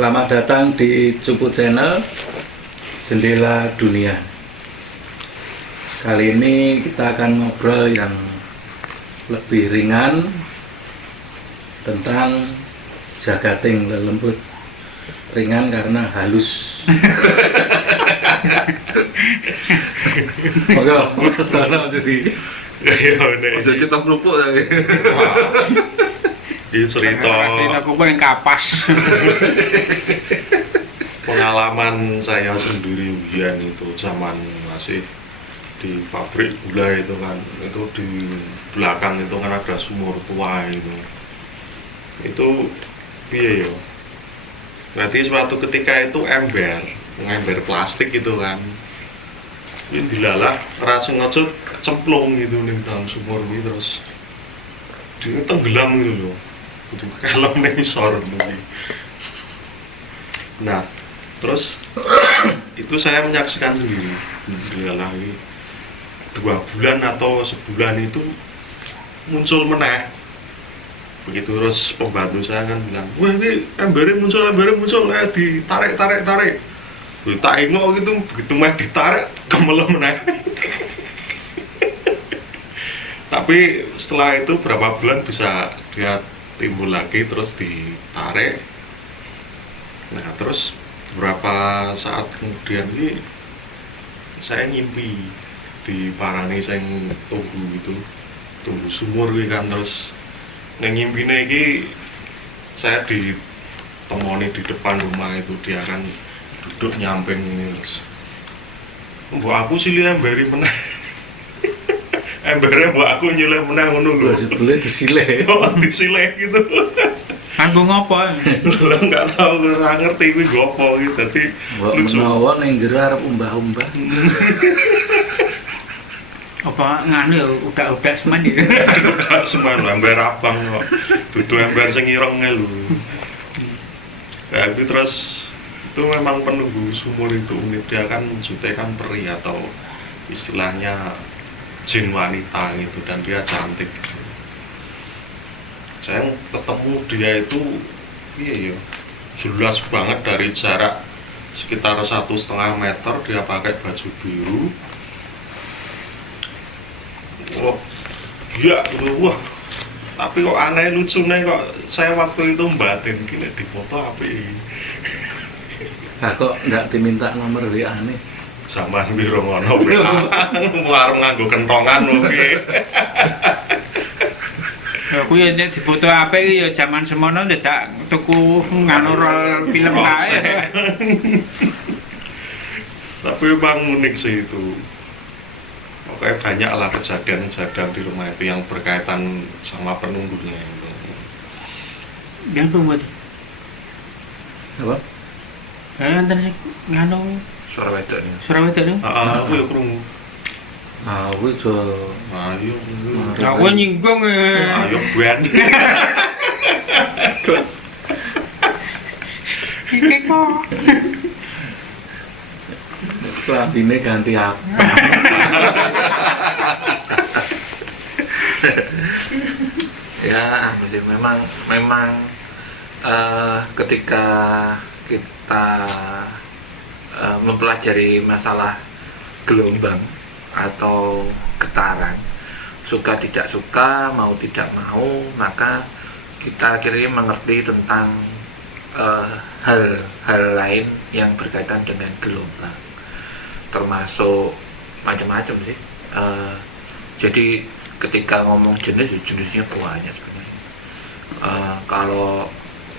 Selamat datang di Cupu Channel, Jendela Dunia. Kali ini kita akan ngobrol yang lebih ringan tentang jagating lelembut. Ringan karena halus. Moga sekarang jadi jadi tak kerupuk lagi. Ini cerita aku paling kapas. pengalaman saya sendiri Wian itu zaman masih di pabrik gula itu kan, itu di belakang itu kan ada sumur tua itu piye yo. Berarti suatu ketika itu ember plastik itu kan, ini dilalah rasa ngocot cemplung gitu nih dalam sumur ini, terus dia tenggelam gitu loh. Itu kalau nesor mungkin. Nah, terus itu saya menyaksikan sendiri. Dilalah 2 bulan atau sebulan itu muncul meneh. Begitu terus pembantu saya kan bilang, wah ini embernya muncul, ditarik. Tak ingok gitu, begitu mah ditarik, kemelem meneh. Tapi setelah itu berapa bulan bisa dia timbul lagi, terus ditarik. Nah terus beberapa saat kemudian ini saya ngimpi di parani saya tunggu sumur kan, terus ngimpine iki saya ditemoni di depan rumah itu, dia kan duduk nyamping ini, terus mbok aku silih emberi meneh. Embernya mbok aku nyileh meneh ngono lho. boleh disileh. Oh, disileh gitu. Anggo ngopo? Lha enggak tahu, ora ngerti kuwi gopo gitu. Dadi lucu. Menawa ning jero arep umbah-umbah. Apa ngene udak-udak semen iki. Semen ember abang kok. Dudu ember sing ireng lho. Nah, itu terus itu memang penunggu sumur itu unik, dia kan wujudnya kan peri atau istilahnya jin wanita gitu, dan dia cantik. Saya ketemu dia itu iya ya, jelas banget dari jarak sekitar 1,5 meter, dia pakai baju biru. Wah, iya gitu, wah. Tapi kok aneh lucunya kok saya waktu itu batin gini di foto apa ini. Nah, kok nggak diminta nomor WA nih? Zaman biro ngono arep nganggo kentongan oke. Aku ya nek difoto apik iki ya jaman semono ndak tuku nganu rol film kae. Tapi memang unik sih itu. Oke, banyak lah kejadian-kejadian di rumah itu yang berkaitan sama penunggunya itu. Yang buat Apa? enten sing nganu Suara wedok nih. Surabaya itu. Aku ya krungu. Aku jo Ayo. Aku nyinggung Ayo Ben. iki kok. kelambine ganti apa? Ya, jadi memang ketika kita mempelajari masalah gelombang atau getaran, suka tidak suka, mau tidak mau, maka kita akhirnya mengerti tentang hal-hal lain yang berkaitan dengan gelombang, termasuk macam-macam sih. Jadi ketika ngomong jenisnya banyak sebenarnya. Kalau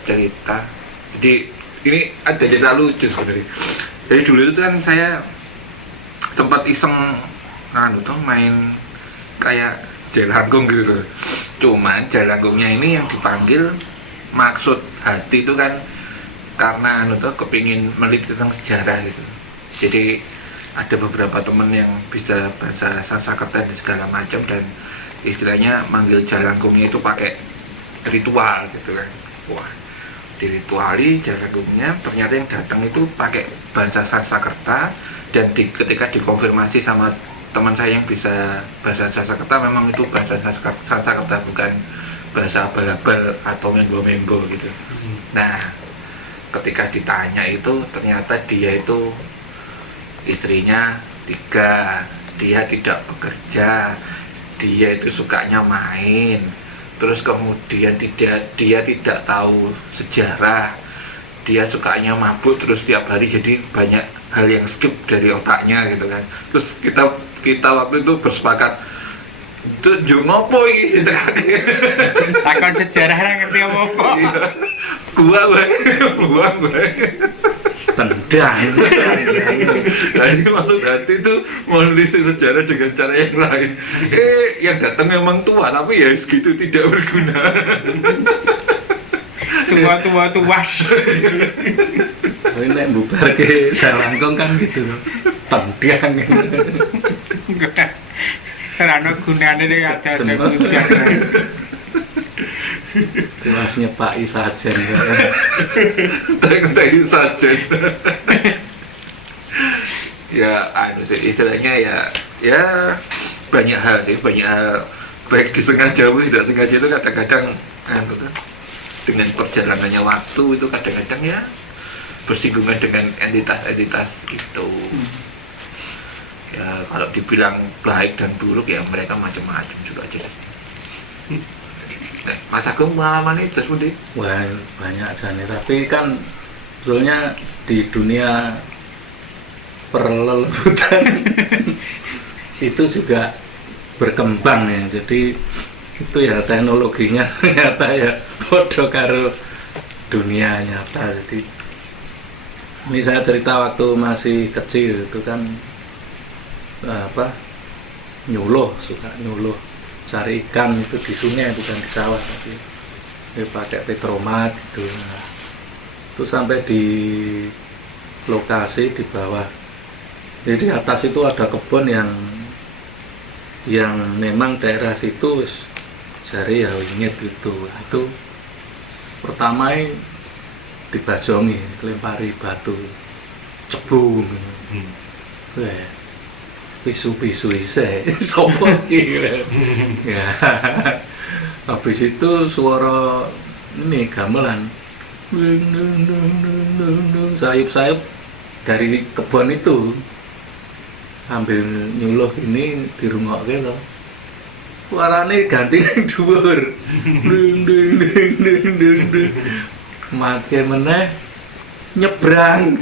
cerita, jadi ini ada cerita lucu sebenarnya. Jadi dulu itu kan saya sempat iseng main kayak jelangkung gitu loh. Cuman jalanggungnya ini yang dipanggil maksud hati itu kan karena kepingin meliti tentang sejarah gitu. Jadi ada beberapa temen yang bisa bahasa Sanskerta dan segala macam, dan istilahnya manggil jalanggungnya itu pakai ritual gitu kan. Wah, dirituali jalanggungnya, ternyata yang datang itu pakai bahasa Sanskerta, dan ketika dikonfirmasi sama teman saya yang bisa bahasa Sanskerta, memang itu bahasa Sanskerta, bukan bahasa abal-abal atau membo-membo gitu. Nah, ketika ditanya itu ternyata dia itu istrinya 3, dia tidak bekerja, dia itu sukanya main, terus kemudian dia tidak tahu sejarah, dia sukanya mabuk terus tiap hari, jadi banyak hal yang skip dari otaknya gitu kan. Terus kita waktu itu bersepakat itu ngopo iki takon sejarah ra ngerti apa-apa. gua bae tendang. jadi maksud hati itu menelisik sejarah dengan cara yang lain. Yang datang memang tua tapi ya segitu tidak berguna. Tua tuas. Ini nek bubarke Selangkong kan gitu loh. Tendang. Ora ono gunane nek ada Semua. kuda. Tuasnya Pak Isajen. Teng saja. Ya istilahnya ya banyak hal sih, banyak hal baik disengaja maupun tidak sengaja itu kadang-kadang dengan perjalanannya waktu itu kadang-kadang ya bersinggungan dengan entitas-entitas itu. Ya kalau dibilang baik dan buruk ya mereka macam-macam juga aja. Mas Agung pengalaman itu seperti Wah, banyak jane, tapi kan sebetulnya di dunia perleluhutan itu juga berkembang ya. Jadi itu ya teknologinya nyata ya podo karo dunia nyata. Jadi ini saya cerita waktu masih kecil itu kan suka nyuluh cari ikan itu di sungai bukan di sawah, tapi pakai petromat gitu. Nah, itu sampai di lokasi di bawah, jadi di atas itu ada kebun yang memang daerah situ jari ya wingit gitu. Itu pertama dibajongi, kelempari batu cebung. Pisu-pisu isih sopo iki. Ya. Habis itu suara ini gamelan. Sayup-sayup dari kebun itu. Ambil nyuluh ini dirungokke to. Suarane ganti ning dhuwur. Makin meneh nyebrang.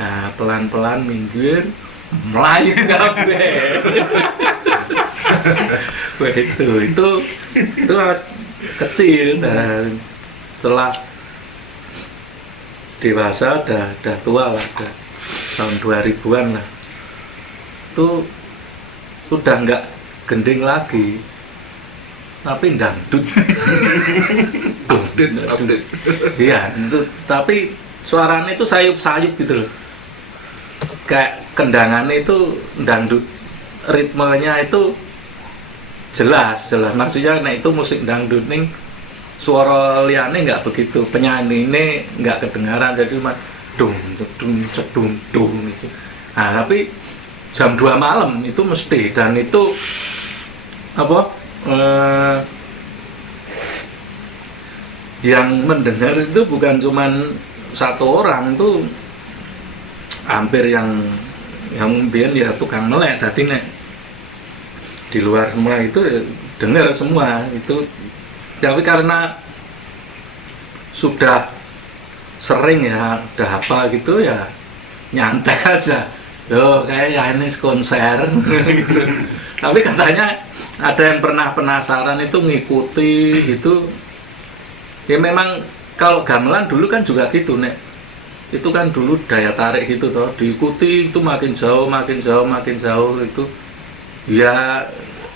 Nah, pelan-pelan minggir melayu kabeh. itu kecil, dan setelah dewasa udah tua lah, udah tahun 2000-an lah, itu udah nggak gending lagi tapi dangdut. update. Iya, itu tapi suaranya itu sayup-sayup gitu loh, kayak kendangannya itu dangdut, ritmenya itu jelas maksudnya. Nah itu musik dangdut nih, suara liane nggak begitu, penyanyi ini nggak kedengaran, jadi cuma dung cedung gitu. Nah tapi jam 2 malam itu mesti, dan itu yang mendengar itu bukan cuman satu orang, itu hampir yang biyen ya tukang melek, tadi nek di luar semua itu ya, dengar semua itu. Tapi karena sudah sering ya, udah hafal gitu ya, nyantai aja. Yo kayak ya ini konser gitu. Tapi katanya ada yang pernah penasaran itu ngikuti gitu. Ya memang kalau gamelan dulu kan juga gitu nek. Itu kan dulu daya tarik gitu toh, diikuti itu makin jauh itu ya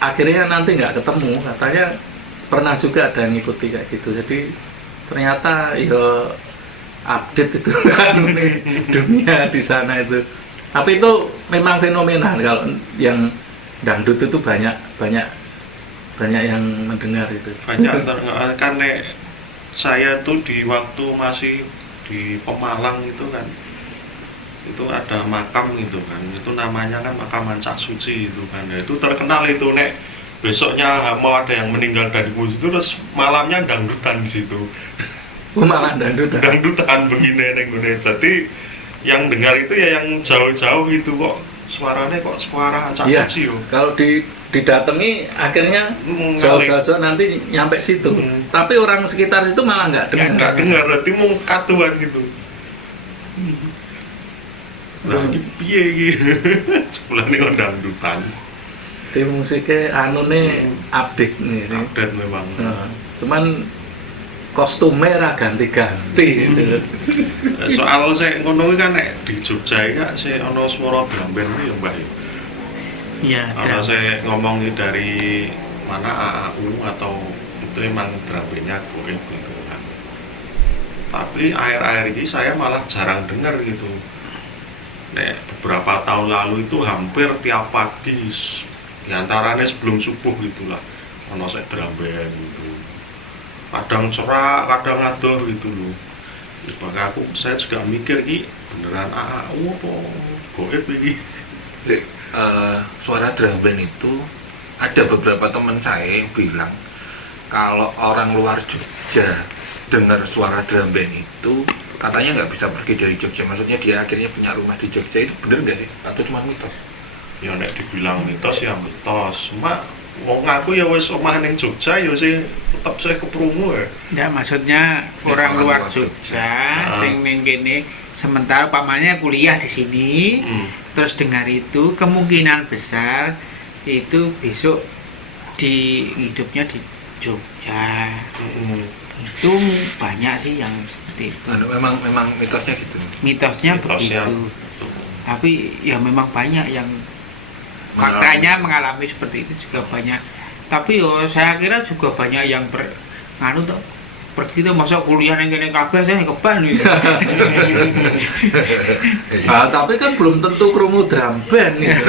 akhirnya nanti nggak ketemu. Katanya pernah juga ada yang ngikuti kayak gitu, jadi ternyata ya update itu kan dunia di sana itu. Tapi itu memang fenomenal, kalau yang dangdut itu banyak yang mendengar itu. Banyak kan saya tuh di waktu masih di Pemalang itu kan, itu ada makam gitu kan, itu namanya kan makam Cak Suci itu kan. Nah, itu terkenal itu nek besoknya mau ada yang meninggal dari bus itu, terus malamnya dangdutan di situ. malah dangdutan. dangdutan begini neng gune. Jadi yang dengar itu ya yang jauh-jauh gitu kok suaranya kok suara acak Iya. kecil. Kalau didatangi akhirnya Ngalih. jauh-jauh nanti nyampe situ. Tapi orang sekitar situ malah nggak dengar. Nggak dengar, berarti mau katuan gitu. Nah, ini piye gitu. Sebelah ini kok dangdutan. Di musiknya anu nih update nih. Update memang. Nah, cuman kostumnya ra ganti-ganti. Soal saya ngono iki kan nek di Jogja iki kan saya ono swara drum band iki ya Mbak ya. Iya. Kalau saya ngomongin dari mana AAU atau itu memang drum bandnya goib gitu kan. Tapi akhir-akhir ini saya malah jarang dengar gitu. Nek beberapa tahun lalu itu hampir tiap pagi diantaranya sebelum subuh gitulah ono saya drum band gitu. Kadang cerah, kadang adoh gitu loh. Terus saya juga mikir ini beneran AAU apa goib ini. Suara drum band itu ada beberapa teman saya yang bilang kalau orang luar Jogja dengar suara drum band itu katanya nggak bisa pergi dari Jogja. Maksudnya dia akhirnya punya rumah di Jogja. Itu bener nggak sih? Atau cuma mitos? Ya nek dibilang mitos ya mitos. Cuma mau ngaku ya wis omah ning Jogja ya sih tetap saya keprungu ya. Ya maksudnya orang luar Jogja sing ning kene sementara pamannya kuliah di sini terus dengar itu kemungkinan besar itu besok di hidupnya di Jogja. Itu banyak sih yang seperti itu. Memang mitosnya gitu. Mitosnya Mitosnya. begitu. Tapi ya memang banyak yang faktanya mengalami seperti itu juga banyak. Tapi yo saya kira juga banyak yang nganu tuh pergi tuh masuk kuliah yang kene kabeh saya keban nih. Nah, tapi kan belum tentu krungu drum band gitu.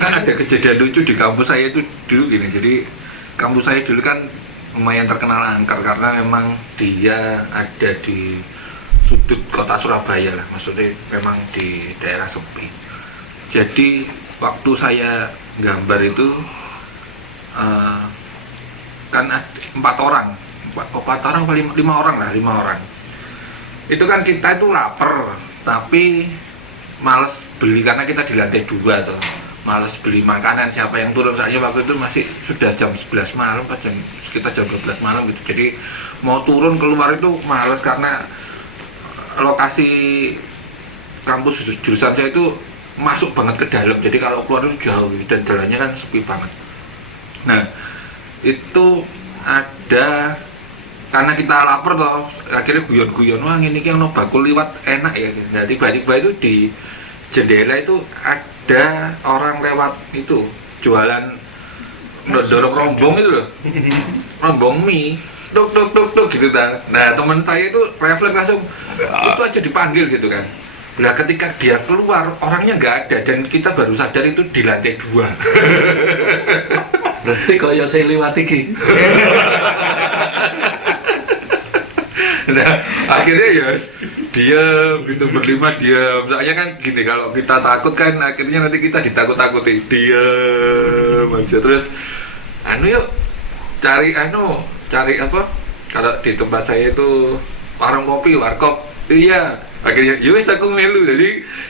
Kan ada kejadian lucu di kampus saya itu dulu gini. Jadi kampus saya dulu kan lumayan terkenal angker karena memang dia ada di sudut kota Surabaya lah. Maksudnya memang di daerah sepi. Jadi waktu saya gambar itu kan ada 4 orang apa 5 orang itu kan kita itu lapar tapi males beli karena kita di lantai 2 tuh males beli makanan. Siapa yang turun saja waktu itu masih sudah jam 11 malam sekitar jam 12 malam gitu. Jadi mau turun keluar itu males karena lokasi kampus jurusan saya itu masuk banget ke dalam, jadi kalau keluar itu jauh gitu, dan jalannya kan sepi banget. Nah itu ada karena kita lapar toh akhirnya guyon-guyon wah ini kan no bakul liwat enak ya. Nah tiba-tiba itu di jendela itu ada orang lewat itu jualan dorong rombong itu loh, rombong mie dok gitu kan. Nah teman saya itu refleks langsung itu aja dipanggil gitu kan. Nah ketika dia keluar orangnya nggak ada dan kita baru sadar itu di lantai 2. Berarti kok ya saya lewat iki. Nah akhirnya ya dia gitu berlima dia misalnya kan gini, kalau kita takut kan akhirnya nanti kita ditakut-takuti, dia aja terus yuk cari apa kalau di tempat saya itu warung kopi warkop iya. Akhirnya yowes aku melu,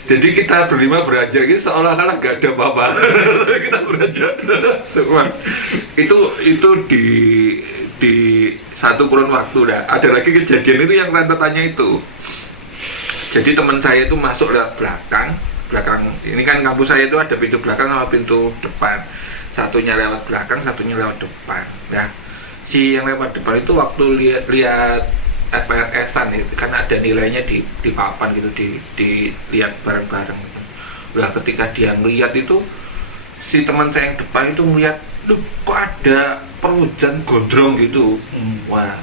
jadi kita berlima beranjak gitu seolah-olah gak ada apa-apa. Kita beranjak semua itu di satu kurun waktu. Nah ada lagi kejadian itu yang rentetannya itu, jadi teman saya itu masuk lewat belakang ini kan kampus saya itu ada pintu belakang sama pintu depan, satunya lewat belakang satunya lewat depan. Nah si yang lewat depan itu waktu lihat FRS-an itu kan ada nilainya di papan gitu, dilihat bareng-bareng. Nah ketika dia melihat itu si teman saya yang depan itu melihat loh kok ada perwujan gondrong gitu. Wah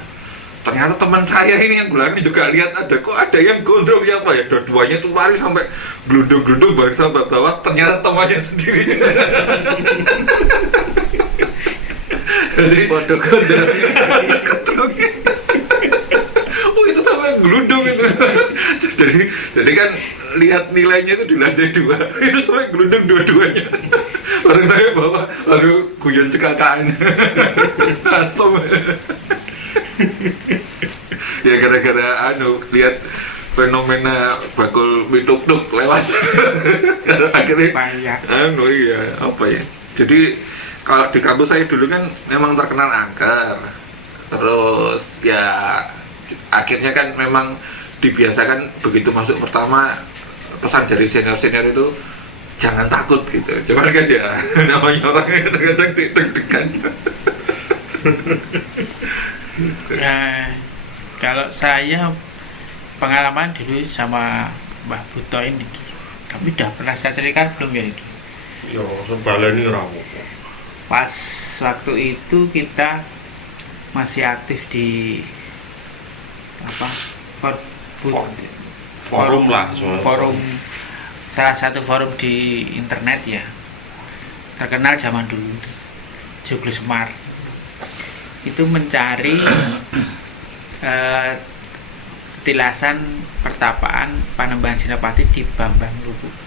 ternyata teman saya ini yang belakang juga lihat ada kok ada yang gondrong siapa ya, dua-duanya tuh lari sampai gelundung-gelundung balik sampai bawah, ternyata temannya sendiri. Jadi bodoh gondrong. Oh itu sampai gelundung itu. jadi kan lihat nilainya itu di lantai 2 itu sampai gelundung dua-duanya. Orang saya bawa lalu guyon cekakan. Asom. Ya gara-gara lihat fenomena bakul mie tuk-tuk lewat. Akhirnya Banyak. iya apa ya. Jadi kalau di kampus saya dulu kan memang terkenal angker. Terus ya akhirnya kan memang dibiasakan begitu masuk pertama pesan dari senior-senior itu jangan takut gitu. Cuman kan ya namanya orang kadang-kadang sih deg-degan. Nah, kalau saya pengalaman dulu sama Mbah Buto ini, tapi udah pernah saya ceritakan belum ya ini? Yo, sebaleni ra apa. Pas waktu itu kita masih aktif di apa? Forum lah soalnya. Forum, salah satu forum di internet ya, terkenal zaman dulu, Joglo Semar. Itu mencari petilasan pertapaan Panembahan Senopati di Bambang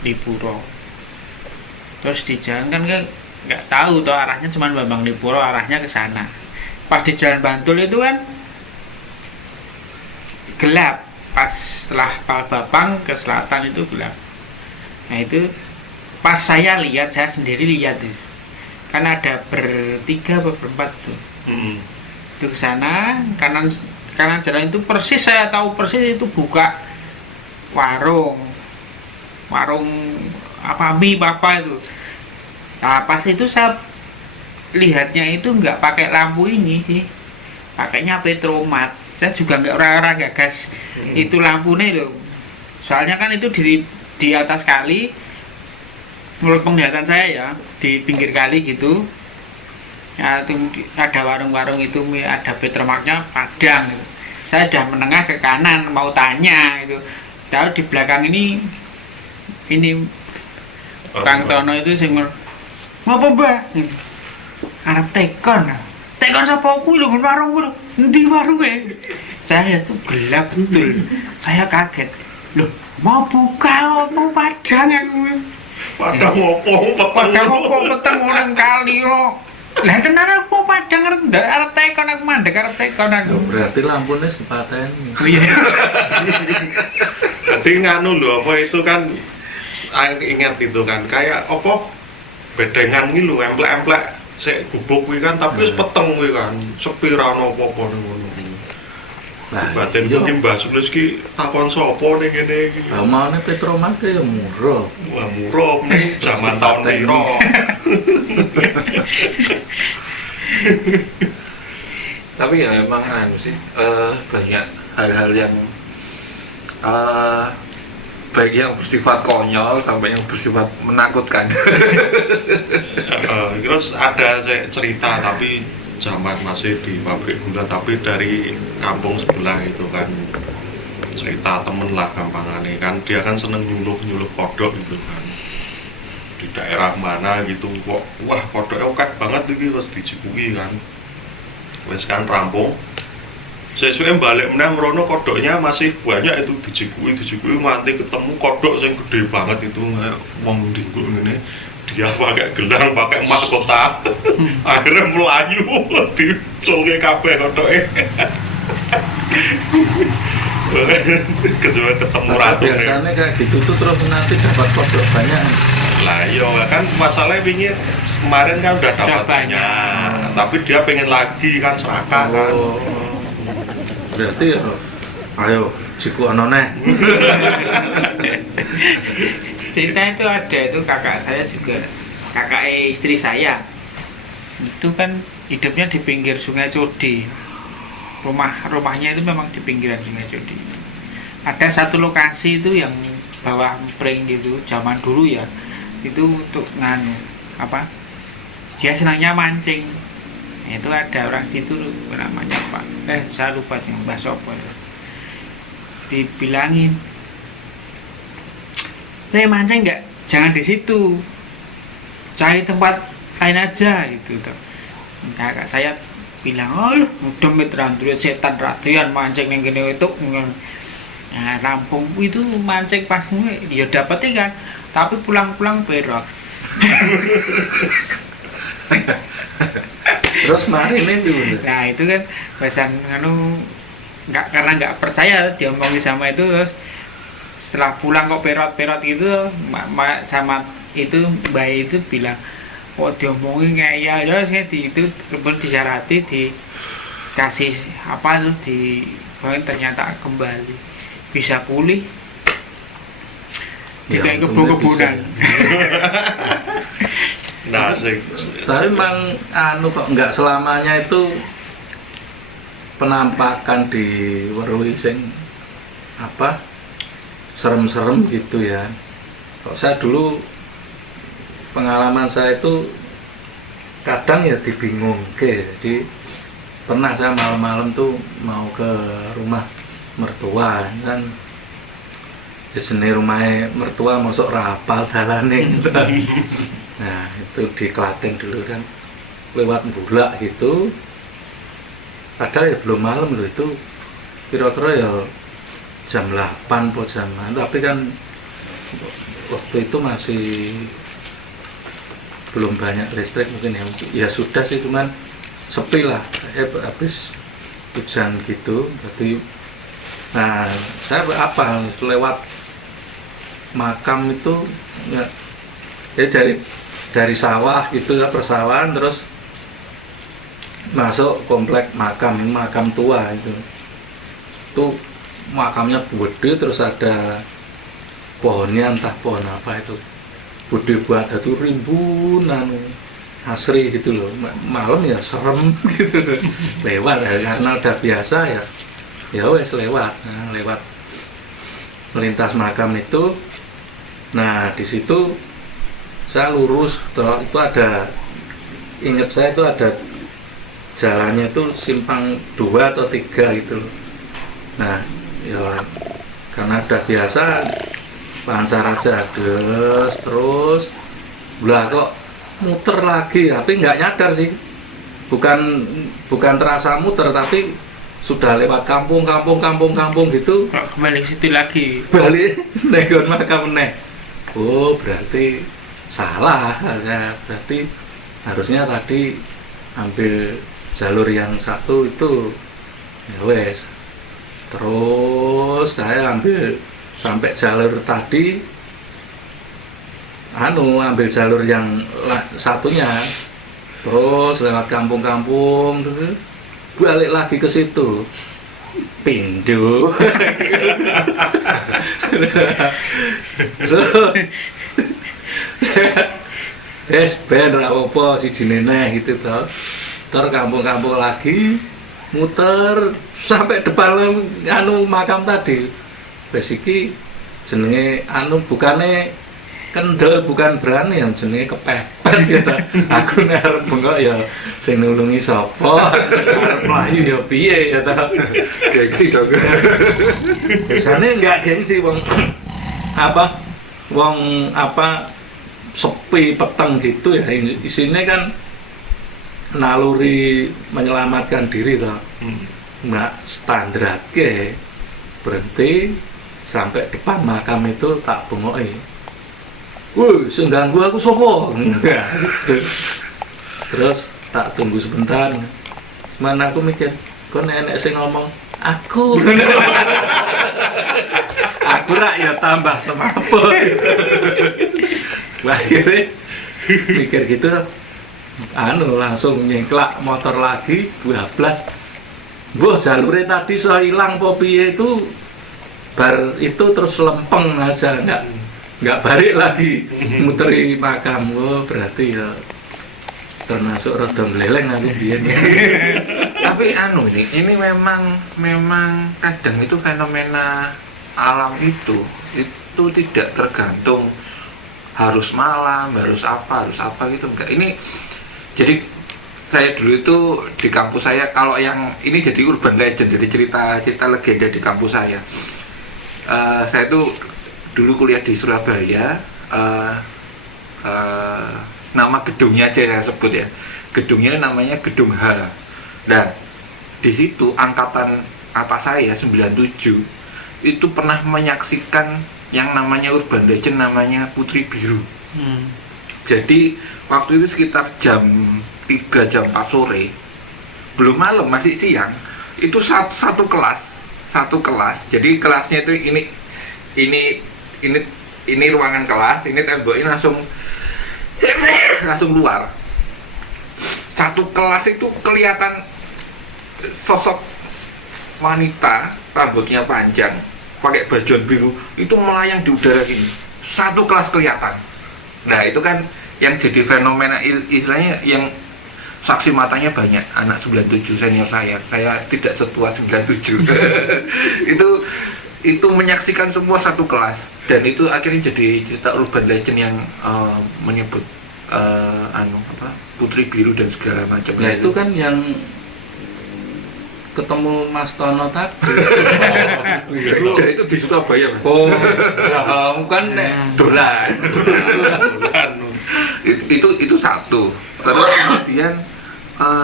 Lipuro. Terus di jalan kan nggak tahu tuh arahnya, cuman Bambang Lipuro arahnya ke sana. Pas di Jalan Bantul itu kan gelap, pas setelah Palbapang ke selatan itu gelap. Nah itu pas saya sendiri lihat tuh, kan ada bertiga atau berempat tuh. Itu ke sana, kanan jalan itu persis, saya tahu persis itu buka warung apa mie apa itu. Nah pas itu saya lihatnya itu nggak pakai lampu ini sih, pakainya petromat. Saya juga nggak orang gagas itu lampunya loh, soalnya kan itu di atas kali, menurut penglihatan saya ya, di pinggir kali gitu. Ya, ada warung-warung itu ada petromaknya padang gitu. Saya sudah menengah ke kanan mau tanya itu, lalu di belakang ini Kang Tono itu sing ngapa mbah arep tekon sapa kuwi lho warung kuwi endi warunge. Saya tuh gelap betul, saya kaget loh, mau buka mau padang Padang opo peteng orang kali loh. Lah tenan apa padang arep tekon aku mandek arep tekon aku. Berarti lampunya sepateni. Oh iya. Jadi nganu lho, apa itu kan ingat itu kan kayak apa bedengan iki lho, emplek-emplek sik gubuk kuwi kan, tapi wis peteng kuwi kan, sepi ra ono apa-apa ning ngono. Nah, Batin iya. iki Mbah Sulis ki takon sapa ning kene iki. Lah maune Petromak ya murah. Wah, murah nih zaman tahun piro. Tapi ya memang sih banyak hal-hal yang baik yang bersifat konyol sampai yang bersifat menakutkan. Terus ada cerita tapi zaman masih di pabrik gula, tapi dari kampung sebelah itu kan, cerita temen lah gampangannya kan, dia kan seneng nyuluh kodok gitu kan, di daerah mana gitu kok, wah kodoknya oke banget ini, terus dicikuki kan, wes kan rampung. Sesuai balik meneh merono kodoknya masih banyak itu dicikuki nganti ketemu kodok yang gede banget itu, wong dingkul ini dia pakai gelang, pakai mahkota, akhirnya melayu di solke kabeh kodoknya. Kecuali ketemu ratu. Biasanya kayak gitu tuh terus nanti dapat kodok banyak. Lah iya kan masalahnya pingin kemarin kan udah dapat banyak, tapi dia pengen lagi kan serakah kan. Berarti ya, ayo ciku anone. Cerita itu ada, itu kakak saya juga, kakak istri saya itu kan hidupnya di pinggir Sungai Codi. Rumahnya itu memang di pinggiran Sungai Codi. Ada satu lokasi itu yang bawah pring gitu, zaman dulu ya, itu untuk nganu apa, dia senangnya mancing. Nah, itu ada orang situ namanya Pak, saya lupa yang Mbah Sopo itu. Dibilangin, mancing enggak, jangan di situ, cari tempat lain aja gitu. Kakak saya bilang, oh udah meteran dulu setan ratusan mancing yang gini itu. Nah, Lampung itu mancing pas ya dapetnya kan, tapi pulang-pulang berok. Terus mari ini dulu. Nah itu kan pesan anu karena nggak percaya diomongin sama itu, terus setelah pulang kok perot-perot gitu, sama itu mbak itu bilang, oh diomongin kayak ya saya itu kemudian disyarati dikasih apa tuh ternyata kembali bisa pulih. Ya, Tidak untungnya kebun-kebunan. Nah, sing Tapi memang kok nggak selamanya itu penampakan di Weruh sing apa serem-serem gitu ya. Kok saya dulu pengalaman saya itu kadang ya dibingung jadi pernah saya malam-malam tuh mau ke rumah mertua kan, di sini rumahnya mertua masuk rapal dalane. Nah itu di Klaten dulu kan, lewat Bulak gitu, padahal ya belum malam loh, itu kira-kira ya jam 8 po jaman, tapi kan waktu itu masih belum banyak listrik mungkin ya sudah sih, cuman sepi lah, habis hujan gitu. Jadi nah saya apa lewat makam itu ya dari sawah gitu ya, persawahan, terus masuk komplek makam tua itu makamnya gede, terus ada pohonnya entah pohon apa itu gede buat itu rimbunan asri gitu loh. Malam ya serem gitu lewat ya, karena udah biasa ya wes lewat. Nah, lewat melintas makam itu, nah di situ saya lurus, itu ada, ingat saya itu ada jalannya itu simpang 2 atau 3 gitu loh. Nah ya karena udah biasa lancar aja, terus lah kok muter lagi, tapi nggak nyadar sih, bukan terasa muter, tapi sudah lewat kampung gitu, Kok kembali ke situ lagi, balik negon makam neh. Oh berarti salah ya, berarti harusnya tadi ambil jalur yang satu itu ya wes. Terus saya ambil sampai jalur tadi, ambil jalur yang satunya, terus lewat kampung-kampung, balik lagi ke situ, pindu. Terus ben ra opo sijine neh gitu toh. Ter kampung-kampung lagi, muter sampai depan makam tadi. Wes iki jenenge bukane kendel, bukan berani, yang jenenge kepepet gitu. Aku ngarep bengok ya sing nulungi sapa, arep mlayu ya piye ya ta. Gengsi dong. Biasanya enggak gengsi wong sepi peteng gitu ya, isinya kan naluri menyelamatkan diri toh. Mbak standar ke berhenti sampai depan makam itu, tak bengoki, "Woi, sing ganggu aku sapa?" Terus tak tunggu sebentar, mana aku mikir, kok nenek sing ngomong aku. Aku rak ya tambah semaput. Akhirnya mikir gitu, langsung nyengklak motor lagi 12. Mbah jalure tadi saya hilang po piye itu, bar itu terus lempeng aja, nggak balik lagi muteri makam. Oh berarti ya termasuk rada meleleng aku biyen. Tapi ini memang kadang itu fenomena alam itu tidak tergantung harus malam, harus apa gitu, enggak. Ini jadi saya dulu itu di kampus saya, kalau yang ini jadi urban legend, jadi cerita legenda di kampus saya. Saya itu dulu kuliah di Surabaya, nama gedungnya aja saya sebut ya. Gedungnya namanya Gedung H. Dan di situ angkatan atas saya 97 itu pernah menyaksikan yang namanya urban legend, namanya Putri Biru. Jadi waktu itu sekitar jam 3 jam 4 sore, belum malam, masih siang, itu satu kelas. Jadi kelasnya itu ini ruangan kelas, ini temboknya langsung luar. Satu kelas itu kelihatan sosok wanita, rambutnya panjang, pakai bajuan biru, itu melayang di udara gini. Satu kelas kelihatan. Nah itu kan yang jadi fenomena, istilahnya yang saksi matanya banyak. Anak 97 senior saya tidak setua 97. itu menyaksikan semua satu kelas, dan itu akhirnya jadi cerita urban legend yang menyebut Putri Biru dan segala macam. Nah itu kan yang ketemu Mas Tono tadi. Nah, itu di Surabaya, Mas. Oh, ya kan Dolan. Itu satu. Terus kemudian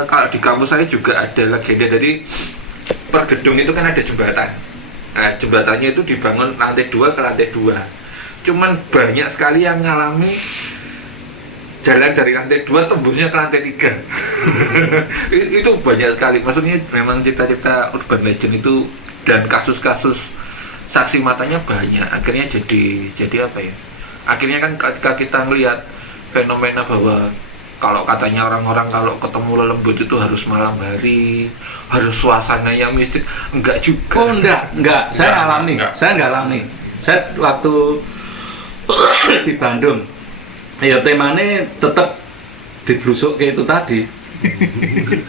kalau di kampus saya juga ada legenda. Jadi per gedung itu kan ada jembatan. Nah, jembatannya itu dibangun lantai 2 ke lantai 2. Cuman banyak sekali yang ngalami jalan dari lantai 2 tembusnya ke lantai 3. Itu banyak sekali. Maksudnya memang cita-cita urban legend itu dan kasus-kasus saksi matanya banyak. Akhirnya jadi apa ya? Akhirnya kan ketika kita melihat fenomena bahwa kalau katanya orang-orang kalau ketemu lelembut itu harus malam hari, harus suasana yang mistik, enggak juga. Oh enggak. Saya alami. Saya enggak alami. Saya waktu di Bandung, ya temanya tetap diblusuk kayak itu tadi.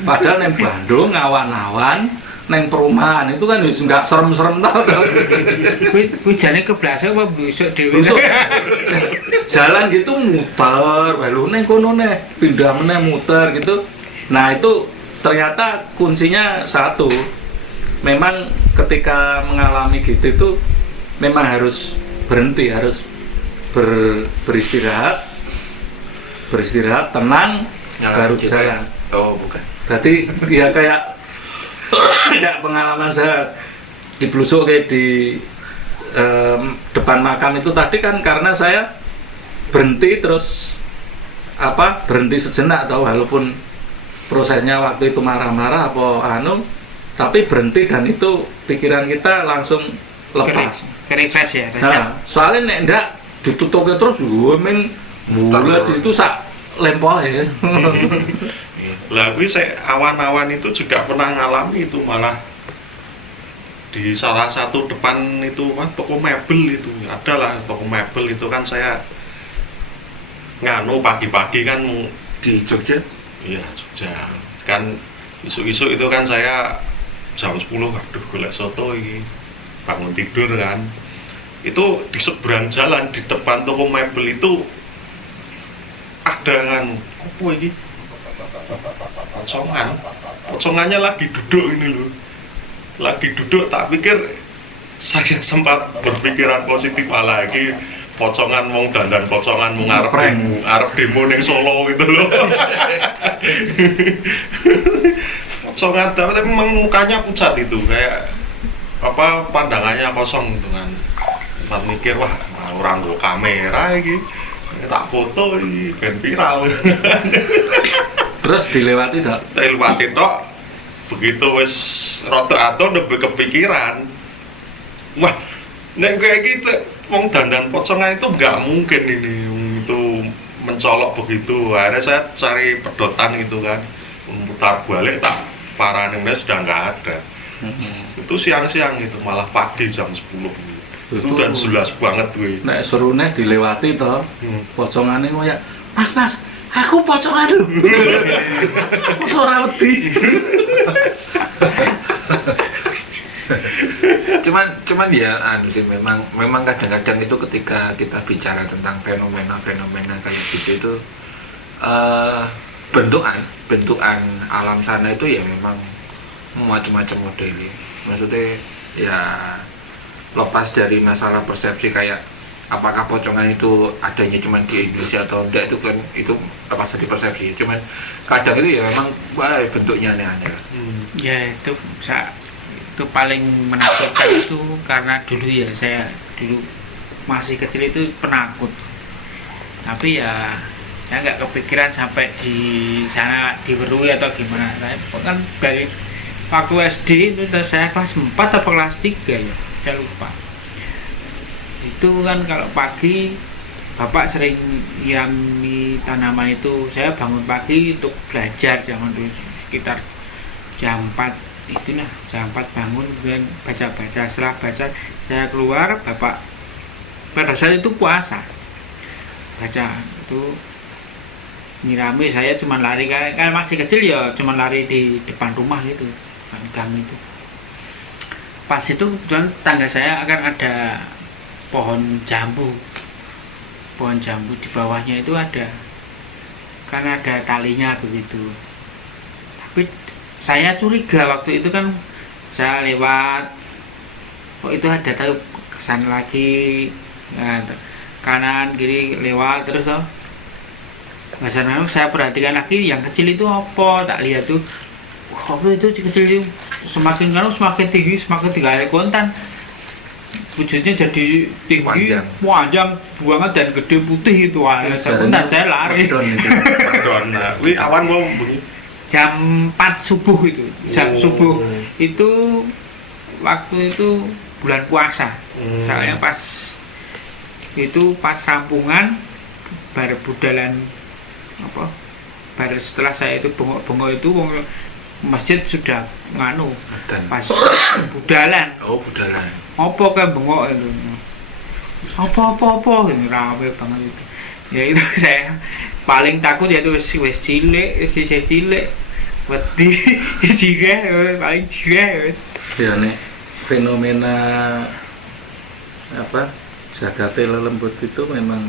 Padahal neng Bandung awan-awan, neng perumahan itu kan nggak serem-serem tau. Hujannya keblasok apa busuk dewe. Busuk. Jalan gitu muter, lalu neng kono neh pindah meneh muter gitu. Nah itu ternyata kuncinya satu. Memang ketika mengalami gitu itu memang harus berhenti, harus beristirahat, tenang, baru jalan. Oh bukan. Berarti ya kayak pengalaman saya diblusuk kayak di depan makam itu tadi kan karena saya berhenti terus berhenti sejenak atau walaupun prosesnya waktu itu marah-marah tapi berhenti dan itu pikiran kita langsung lepas. Refresh ya. Nah, soalnya nek ndak ditutupnya terus men mulai di situ sak lempol ya. Lah gue saya awan-awan itu juga pernah ngalami itu, malah di salah satu depan itu toko mebel itu adalah toko mebel itu kan saya nganu pagi-pagi kan Di Jogja? Iya Jogja kan, isu-isu itu kan saya jam 10 aduh golek soto ini bangun tidur kan, itu di seberang jalan di depan toko mebel itu ada kan apa ini pocongannya lagi duduk ini loh, lagi duduk. Tak pikir saya sempat berpikiran positif lagi, pocongan wong dandan pocongan mau ngarep demo ning Solo gitu loh. Pocongan tapi memang mukanya pucat itu, kayak apa pandangannya kosong gitu kan. Sempat mikir wah orang go kamera iki tak foto iki ben viral. Terus dilewati dok? Dilewati dok. Begitu wis rada-rada nembe kepikiran. Wah, nek kayak gitu wong dandan pocongan itu nggak mungkin ini itu mencolok begitu. Akhirnya saya cari pedotan gitu kan, memutar balik tak parannya sudah nggak ada. Itu siang-siang itu malah pagi jam 10 itu dan jelas banget gue. Nek serune dilewati toh, pocongane koyo Mas, aku pocongan lho. Wis ora wedi. Cuman ya sih memang kadang-kadang itu ketika kita bicara tentang fenomena kayak gitu itu bentukan alam sana itu ya memang macam-macam modelnya. Maksudnya ya lepas dari masalah persepsi kayak apakah pocongan itu adanya cuma di Indonesia atau enggak, itu kan itu lepas dari persepsi. Cuman kadang itu ya memang bentuknya aneh-aneh. Ya itu paling menakutkan itu karena dulu ya saya dulu masih kecil itu penakut, tapi ya saya nggak kepikiran sampai di sana diberui atau gimana. Saya kan waktu SD itu saya kelas 4 atau kelas 3 ya, saya lupa. Itu kan kalau pagi bapak sering nyirami tanaman itu, saya bangun pagi untuk belajar zaman dulu sekitar jam 4 itu nah, jam 4 bangun kemudian baca-baca, setelah baca saya keluar, bapak pada saat itu puasa baca itu nyirami, saya cuma lari kan masih kecil ya, cuma lari di depan rumah gitu, depan gang itu. Pas itu kebetulan tangga saya akan ada pohon jambu, di bawahnya itu ada, karena ada talinya begitu. Tapi saya curiga waktu itu kan, saya lewat, kok itu ada tahu kesana lagi, nah, kanan kiri lewat terus toh. Masalah saya perhatikan lagi yang kecil itu apa, tak lihat tuh, wah itu kecil itu semakin tinggi air kontan, wujudnya jadi tinggi, panjang banget dan gede putih itu. Kontan saya lari. Madonna. Wih, awan mau bunyi. Jam 4 subuh itu, jam subuh itu waktu itu bulan puasa. Soalnya pas rampungan bar budalan apa, bar setelah saya itu bengok itu masjid sudah nganu pas budalan. Budalan Apa kan bengok itu, apa ini rame banget itu. Ya itu saya paling takut ya itu wis cilik, wedi jireh, paling jireh. Ya nek fenomena apa jagate lelembut itu memang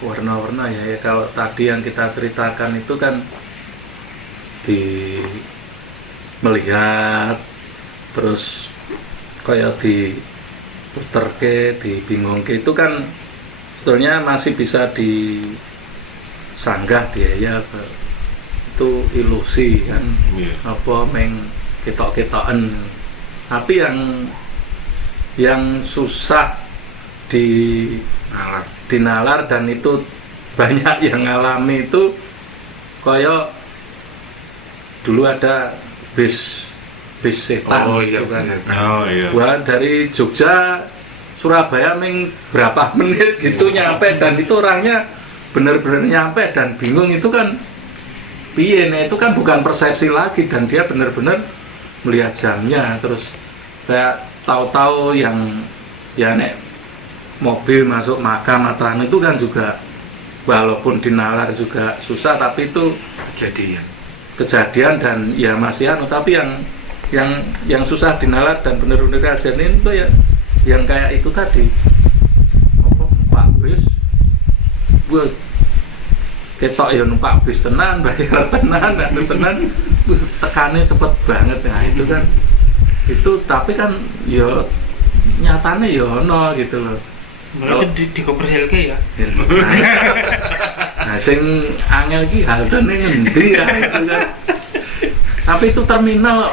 warna-warna ya. Kalau tadi yang kita ceritakan itu kan melihat terus kayak diputerke, dibingungke itu kan sebetulnya masih bisa disanggah dia ya, itu ilusi kan, apa meng ketok-ketokan. Tapi yang susah dinalar dan itu banyak yang ngalami itu kayak dulu ada bis setan gitu kan. Wah, dari Jogja Surabaya berapa menit gitu nyampe, dan itu orangnya benar-benar nyampe dan bingung itu kan piye. Nah, itu kan bukan persepsi lagi dan dia benar-benar melihat jamnya. Terus saya tahu-tahu yang ya nek mobil masuk makam atau itu kan juga walaupun dinalar juga susah, tapi itu kejadian dan ya masih tapi yang susah dinalar dan benar-benar kejadian itu ya yang kayak itu tadi apa numpak bis buat ketok ya numpak bis tenan, bayar tenan tekannya cepet banget. Nah itu kan itu, tapi kan ya nyatanya ya ono gitu loh. Berarti di komersil ya. Nah, sing angel ki haltene ngendi ya itu kan. Tapi itu terminal.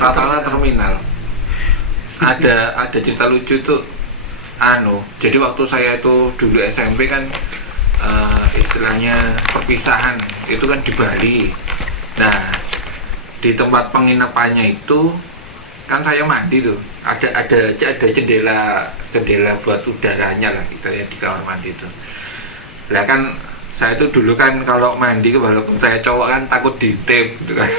Rata-rata terminal. Ada cerita lucu tuh jadi waktu saya itu dulu SMP kan istilahnya perpisahan itu kan di Bali. Nah, di tempat penginapannya itu kan saya mandi tuh, ada jendela buat udaranya lah gitu ya di kamar mandi itu. Lah kan saya tuh dulu kan kalau mandi walaupun saya cowok kan takut ditip gitu kan.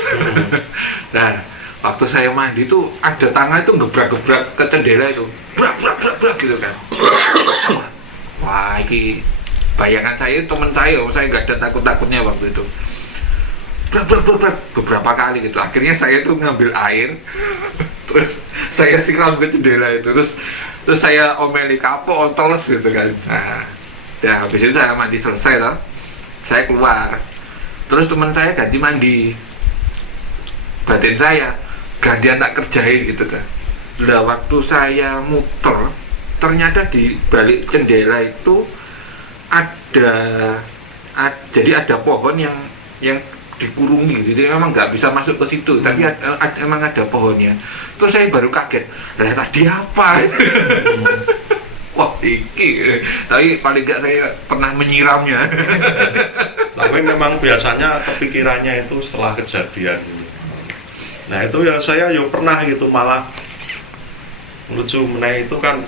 Nah, waktu saya mandi tuh ada tangan itu gebrak-gebrak ke jendela itu, brak gitu kan. Wah, ini bayangan saya teman saya nggak ada takut-takutnya waktu itu. Brak beberapa kali gitu. Akhirnya saya tuh ngambil air, terus saya siram ke jendela itu, terus saya omeli kapok ontoles gitu kan. Nah, ya habis itu saya mandi selesai toh, saya keluar, terus teman saya ganti mandi, batin saya gantian tak kerjain gitu kan. Lah waktu saya muter, ternyata di balik jendela itu jadi ada pohon yang dikurungi, jadi memang nggak bisa masuk ke situ, tapi emang ada pohonnya. Terus saya baru kaget, lah tadi apa? Wah, iki. Tapi paling nggak saya pernah menyiramnya. Tapi memang biasanya kepikirannya itu setelah kejadian. Nah itu ya saya ya pernah gitu, malah lucu meneh itu kan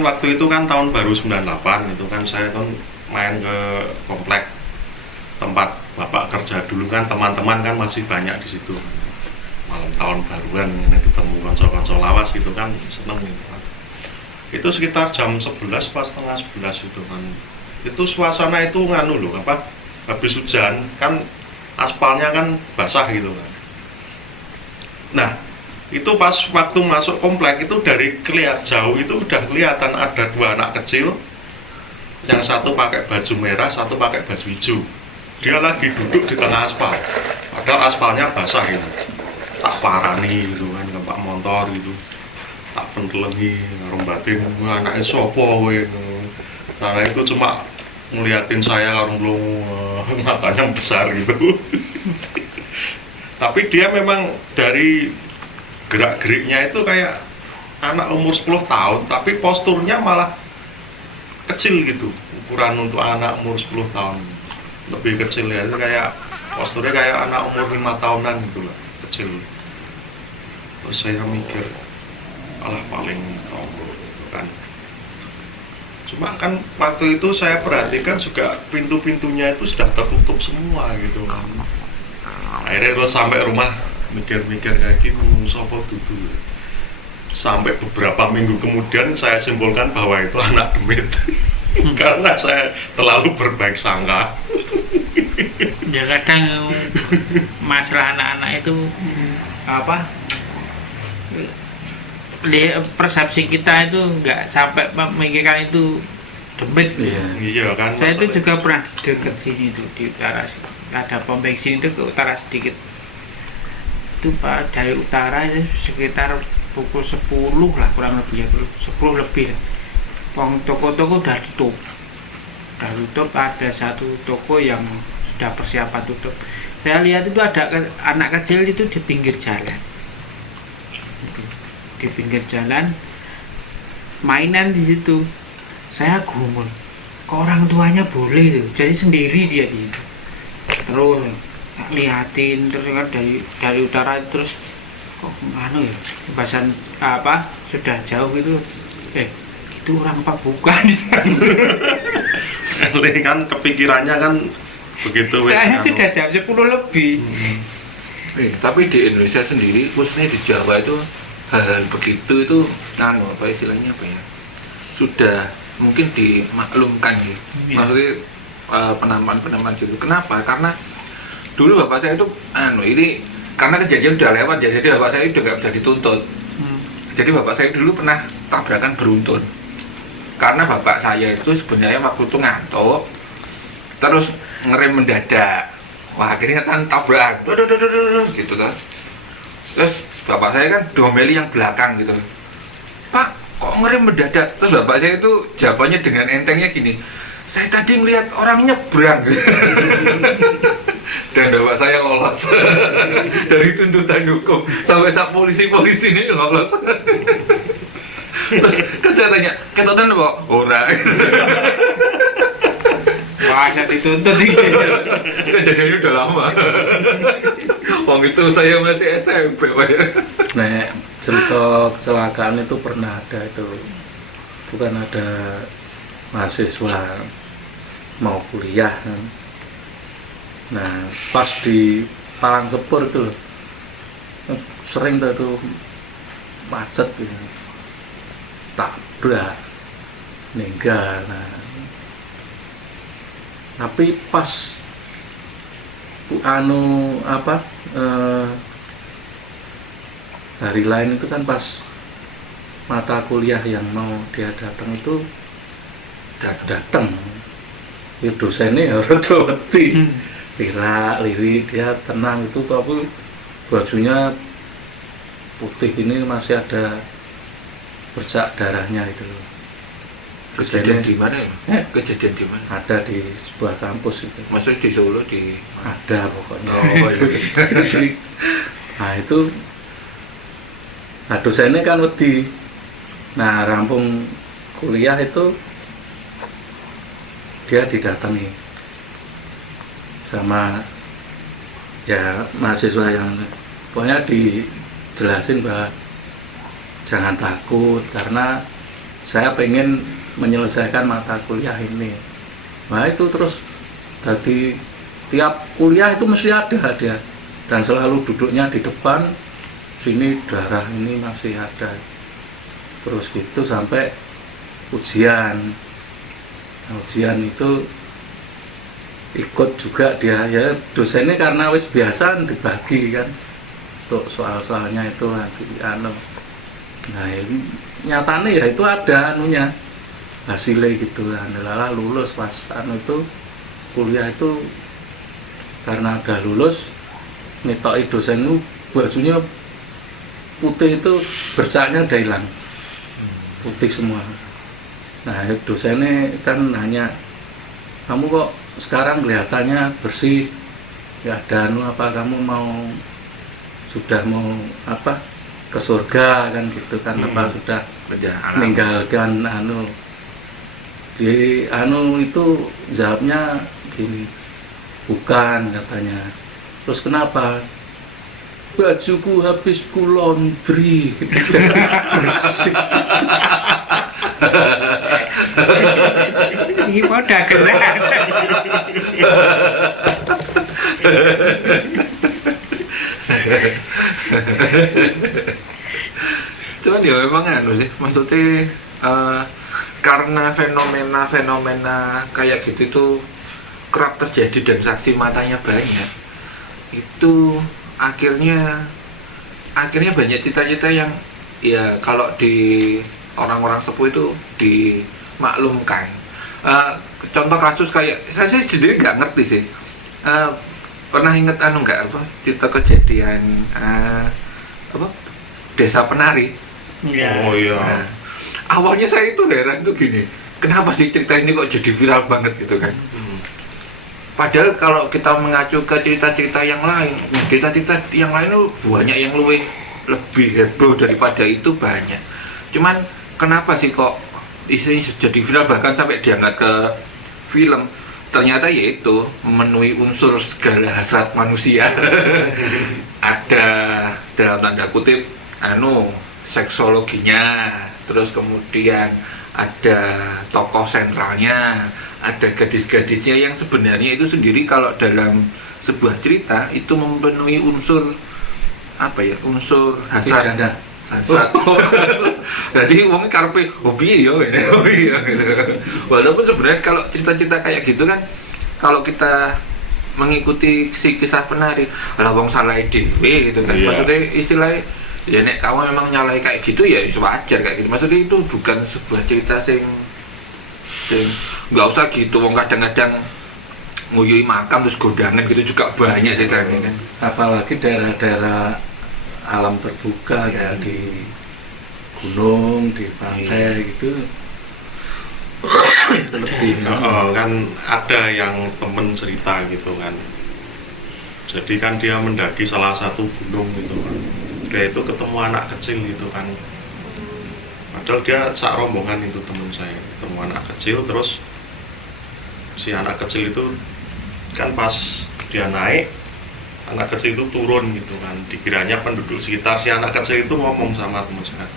waktu itu kan tahun baru 98, itu kan saya kan main ke komplek tempat bapak kerja dulu kan, teman-teman kan masih banyak di situ, malam tahun baruan ini ketemu konco-konco lawas gitu kan, seneng gitu kan. Itu sekitar jam 11 pas setengah 11 itu kan, itu suasana itu nganu loh, apa, habis hujan kan aspalnya kan basah gitu kan. Nah itu pas waktu masuk komplek itu dari jauh itu udah kelihatan ada dua anak kecil, yang satu pakai baju merah, satu pakai baju hijau. Dia lagi duduk di tengah aspal, padahal aspalnya basah gitu. Tak parani gitu kan, numpak motor gitu, tak pentelengi ngerembatin, anaknya sopo kowe. Nah itu cuma ngeliatin saya karo belum matanya besar gitu. Tapi dia memang dari gerak-geriknya itu kayak anak umur 10 tahun, tapi posturnya malah kecil gitu. Ukuran untuk anak umur 10 tahun lebih kecil ya, itu kayak posturnya kayak anak umur 5 tahunan gitu lah, kecil. Terus saya mikir, alah paling tombol gitu kan. Cuma kan waktu itu saya perhatikan juga pintu-pintunya itu sudah tertutup semua gitu kan. Akhirnya terus sampai rumah mikir-mikir kayak gini, sopo dudu. Sampai beberapa minggu kemudian saya simpulkan bahwa itu anak demit. Karena saya terlalu berbaik sangka. Ya kadang masalah anak-anak itu apa, persepsi kita itu nggak sampai memikirkan itu demit. Iya kan. Saya itu juga pernah dekat sini tuh, di utara, ada pom bensin itu ke utara sedikit. Itu Pak, dari utara itu sekitar pukul 10 lah kurang lebih ya, 10 lebih. Toko-toko udah tutup. Ada satu toko yang sudah persiapan tutup. Saya lihat itu ada anak kecil itu di pinggir jalan. Di pinggir jalan mainan di situ. Saya gumul. Kok orang tuanya boleh tuh. Jadi sendiri dia di situ. Terus liatin terus kan dari utara terus kok anu ya, bahasan apa sudah jauh gitu. Itu orang apa bukan? Kan kepikirannya kan begitu. Saya sudah jam 10 lebih. Tapi di Indonesia sendiri, khususnya di Jawa itu hal-hal begitu itu apa istilahnya apa ya, sudah mungkin dimaklumkan gitu. Maksudnya penamaan gitu. Kenapa? Karena dulu bapak saya itu ini karena kejadian udah lewat ya, jadi bapak saya udah nggak bisa dituntut. Jadi bapak saya dulu pernah tabrakan beruntun. Karena bapak saya itu sebenarnya waktu itu ngantuk, terus ngerem mendadak. Wah akhirnya kan tabrakan, gitu kan. Terus bapak saya kan domeli yang belakang gitu. Pak, kok ngerem mendadak? Terus bapak saya itu jawabannya dengan entengnya gini, saya tadi melihat orang nyebrang. Dan bapak saya lolos dari tuntutan hukum sampai saat polisi ini lolos. Terus kan saya tanya, kentotan apa? Ora. Wah, saya dituntut nih. Kejadiannya udah lama. Wong itu saya masih SMP, Pak. Nah, cerita kecelakaan itu pernah ada itu. Bukan ada mahasiswa mau kuliah kan. Nah, pas di Palang Sepur itu loh, sering tuh itu macet gitu. Tabrak, meninggal. Nah, tapi pas hari lain itu kan pas mata kuliah yang mau dia datang itu datang. Ya dosennya harus wedi. Lirik dia tenang itu, tapi bajunya putih ini masih ada bercak darahnya itu. Kejadian di mana ya? Kejadian di mana? Ada di sebuah kampus itu. Maksudnya di Solo di ada pokoknya. Oh iya. Nah itu, nah dosennya kan wedi. Nah rampung kuliah itu dia didatangi sama ya mahasiswa yang pokoknya dijelasin bahwa jangan takut karena saya pengen menyelesaikan mata kuliah ini. Nah itu terus jadi tiap kuliah itu mesti ada dia, dan selalu duduknya di depan, sini darah ini masih ada, terus gitu sampai ujian. Nah, ujian itu ikut juga dia, ya dosennya karena wis biasa dibagi kan untuk soal-soalnya itu nanti anu. Nah ini nyatanya ya itu ada anunya hasilnya gitu, alhamdulillah lulus pas anu itu kuliah itu. Karena udah lulus, nitoki dosen itu bajunya putih itu bercaknya udah hilang, putih semua. Nah dosennya kan nanya, kamu kok sekarang kelihatannya bersih, ya ada anu apa, kamu sudah mau apa ke surga kan gitu kan, apa sudah meninggalkan anu. Di anu itu jawabnya gini, bukan katanya. Terus kenapa? Bajuku habis ku laundry. Bersih. Ini pada gerak. Cuman ya memang anu sih, maksudnya karena fenomena kayak gitu itu kerap terjadi dan saksi matanya banyak, itu akhirnya banyak cita-cita yang ya kalau di orang-orang sepuh itu dimaklumkan. Contoh kasus kayak saya sih jadi nggak ngerti sih, pernah inget anu nggak apa cerita kejadian apa desa penari. Oh iya. Nah, awalnya saya itu heran tuh gini, kenapa sih cerita ini kok jadi viral banget gitu kan? Padahal kalau kita mengacu ke cerita-cerita yang lain, cerita-cerita yang lain itu banyak yang lebih heboh daripada itu banyak. Cuman kenapa sih kok ini jadi viral bahkan sampai diangkat ke film? Ternyata yaitu memenuhi unsur segala hasrat manusia. Ada dalam tanda kutip seksologinya, terus kemudian ada tokoh sentralnya, ada gadis-gadisnya yang sebenarnya itu sendiri kalau dalam sebuah cerita itu memenuhi unsur apa ya, unsur hasrat. Hasrat. Jadi wong karepe hobi ya walaupun sebenarnya kalau cerita-cerita kayak gitu kan, kalau kita mengikuti si kisah penari, lah wong salah dhewe gitu kan. Iya. Maksudnya istilahnya ya nek kamu memang nyalai kayak gitu ya wajar kayak gitu. Maksudnya itu bukan sebuah cerita sing nggak usah gitu. Wong kadang-kadang nguyui makam terus godangan gitu juga banyak ceritanya kan. Apalagi daerah-daerah alam terbuka kayak di gunung, di pantai gitu. Itu lebih Kan ada yang temen cerita gitu kan, jadi kan dia mendaki salah satu gunung gitu kan, kayak itu ketemu anak kecil gitu kan, padahal dia sak rombongan itu temen saya, ketemu anak kecil, terus si anak kecil itu kan pas dia naik, anak kecil itu turun gitu kan, dikiranya penduduk sekitar. Si anak kecil itu ngomong sama teman saya,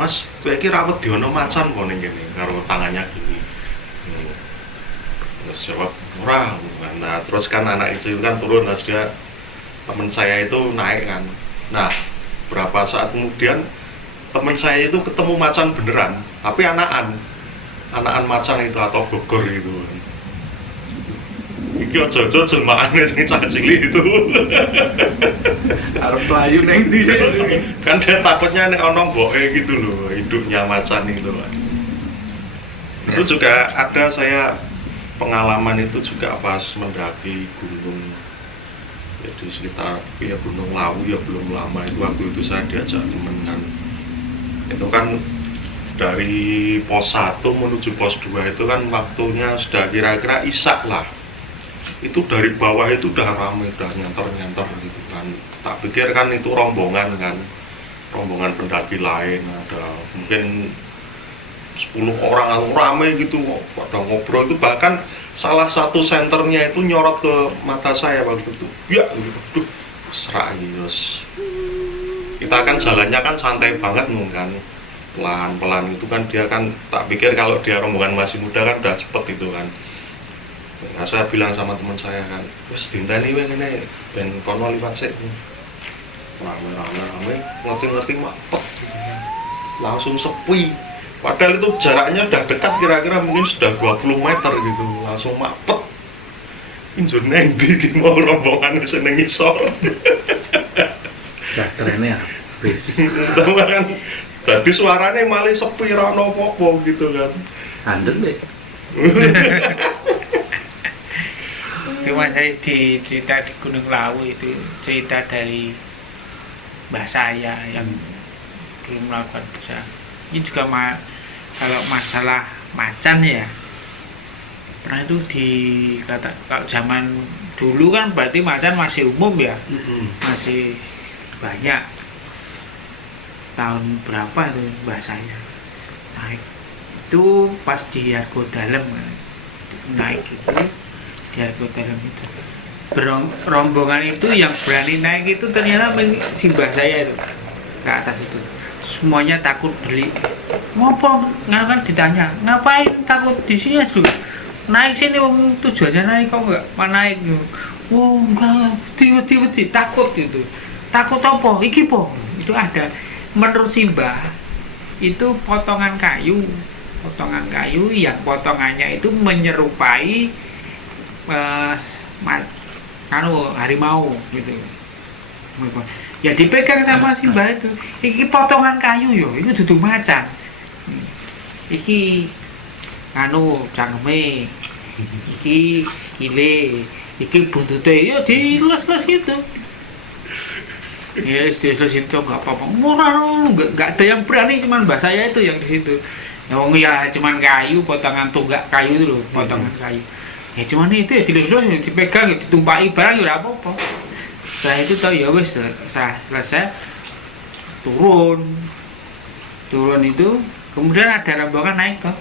"Mas, kowe iki rawet diono macan kok ning kene," karo tangannya gini. Terus jawab, "Ora." Nah, terus kan anak kecil kan turun, terus dia, teman saya itu naik kan. Nah, berapa saat kemudian teman saya itu ketemu macan beneran, tapi anakan macan itu atau gogor gitu. Iki ojo-ojo jelmaane sing cacili itu. arep mlayu ning ndi. Kan dia takutnya nek ono mboke gitu loh, hidupnya macan itu. Itu juga ada saya pengalaman itu juga pas mendaki gunung. Jadi sekitar ya Gunung Lawu ya belum lama itu, waktu itu saya diajak temen kan. Itu kan dari pos 1 menuju pos 2 itu kan waktunya sudah kira-kira isak lah. Itu dari bawah itu udah ramai, udah nyantor gitu kan. Tak pikir kan itu rombongan pendaki lain, ada mungkin 10 orang atau ramai gitu pada ngobrol. Itu bahkan salah satu senternya itu nyorot ke mata saya waktu itu, ya gitu, serak terus kita kan jalannya kan santai banget kan, pelan-pelan itu kan dia kan tak pikir kalau dia rombongan masih muda kan udah cepet itu kan. Nah, saya bilang sama teman saya kan, wes dinteni weh ngene ben kono liwat sik. Rame-rame ngerti-ngerti mapet langsung sepi. Padahal itu jaraknya udah dekat, kira-kira mungkin sudah 20 meter gitu, langsung mapet. Injur neng di mau rombongan seneng isor. Nah, kerennya habis. Kan tadi suaranya malah sepi ra ono apa-apa gitu kan. Andel deh. Cuma saya di cerita di Gunung Lawu itu cerita dari mbah saya yang belum melakukan besar. Ini juga kalau masalah macan ya, pernah itu dikata kalau zaman dulu kan berarti macan masih umum ya, masih banyak. Tahun berapa itu mbah saya naik itu pas di Argo Dalem naik itu di Argo Dalem itu rombongan itu yang berani naik itu ternyata si mbah saya itu ke atas itu semuanya takut beli. Ngopo kan ditanya ngapain takut di sini juga naik sini tujuannya naik kok enggak naik. Oh enggak tiba-tiba takut gitu. Takut apa? Iki po itu ada menurut si mbah itu potongan kayu yang potongannya itu menyerupai harimau gitu. Ya dipegang sama si mbah itu. Iki potongan kayu yo, itu dudu macan. Iki cangkeme. Iki kile, iki buntute yo dilus-lus gitu. Ya istilah itu nggak apa-apa, murah nggak ada yang berani, cuman mbak saya itu yang di situ. Ya cuman kayu, potongan tunggak kayu itu loh, potongan kayu. Ya cuman itu ya dilus-lus, dipegang, ditumpaki barang ya apa-apa. Setelah itu tahu ya wes selesai turun itu, kemudian ada rombongan naik toh.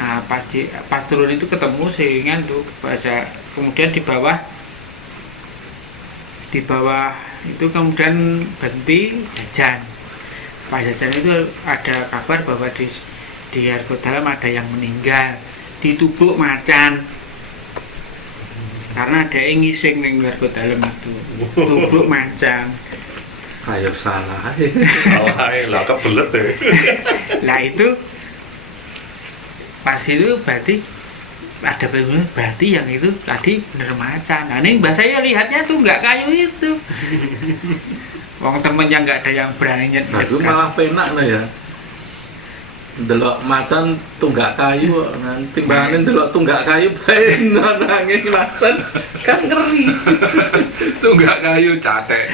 Nah pas turun itu ketemu seingan tuh bahasa, kemudian di bawah itu kemudian berhenti jajan. Pas jajan itu ada kabar bahwa di Argo Dalem ada yang meninggal ditubuk macan karena ada yang ngising di Argo Dalem itu tubuk macan. Kayak salah lah kebelet deh. Lah itu pas itu berarti berarti yang itu tadi bener macan. Nah ini mbak saya lihatnya tuh nggak kayu itu. Wong temen yang nggak ada yang berani nah, itu malah penak lah ya. Delok macan tunggak kayu, nanti timbangan delok tunggak kayu bae nangis macan kan ngeri. Tunggak kayu catek.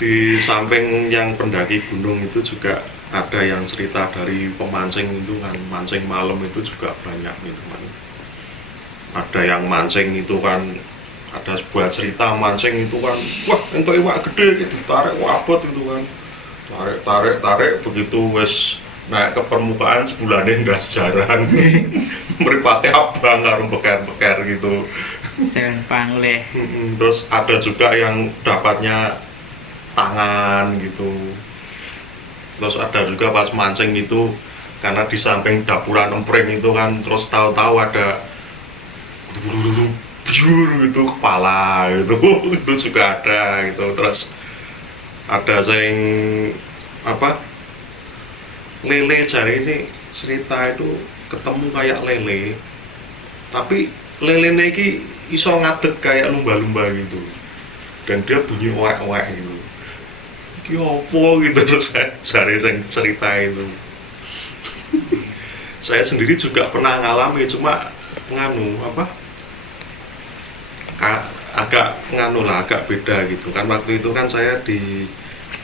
Di samping yang pendaki gunung itu juga ada yang cerita dari pemancing itu kan, mancing malam itu juga banyak gitu kan. Ada yang mancing itu kan, ada sebuah cerita mancing itu kan, wah entuk iwak gede gitu, tarik wabot itu kan, tarik begitu wes naik ke permukaan sebulanin nggak sejaran, meripati abang karo beker gitu. Jangan pangleh. Terus ada juga yang dapatnya tangan gitu. Terus ada juga pas mancing itu karena di samping dapuran empring itu kan, terus tahu-tahu ada biur gitu kepala gitu. Itu juga ada gitu. Terus ada yang lele, jari ini cerita itu ketemu kayak lele, tapi lele ini iso ngadeg kayak lumba-lumba gitu, dan dia bunyi oek-oek gitu. Opo gitu. Terus saya cerita itu saya sendiri juga pernah ngalami, cuma agak beda gitu kan. Waktu itu kan saya di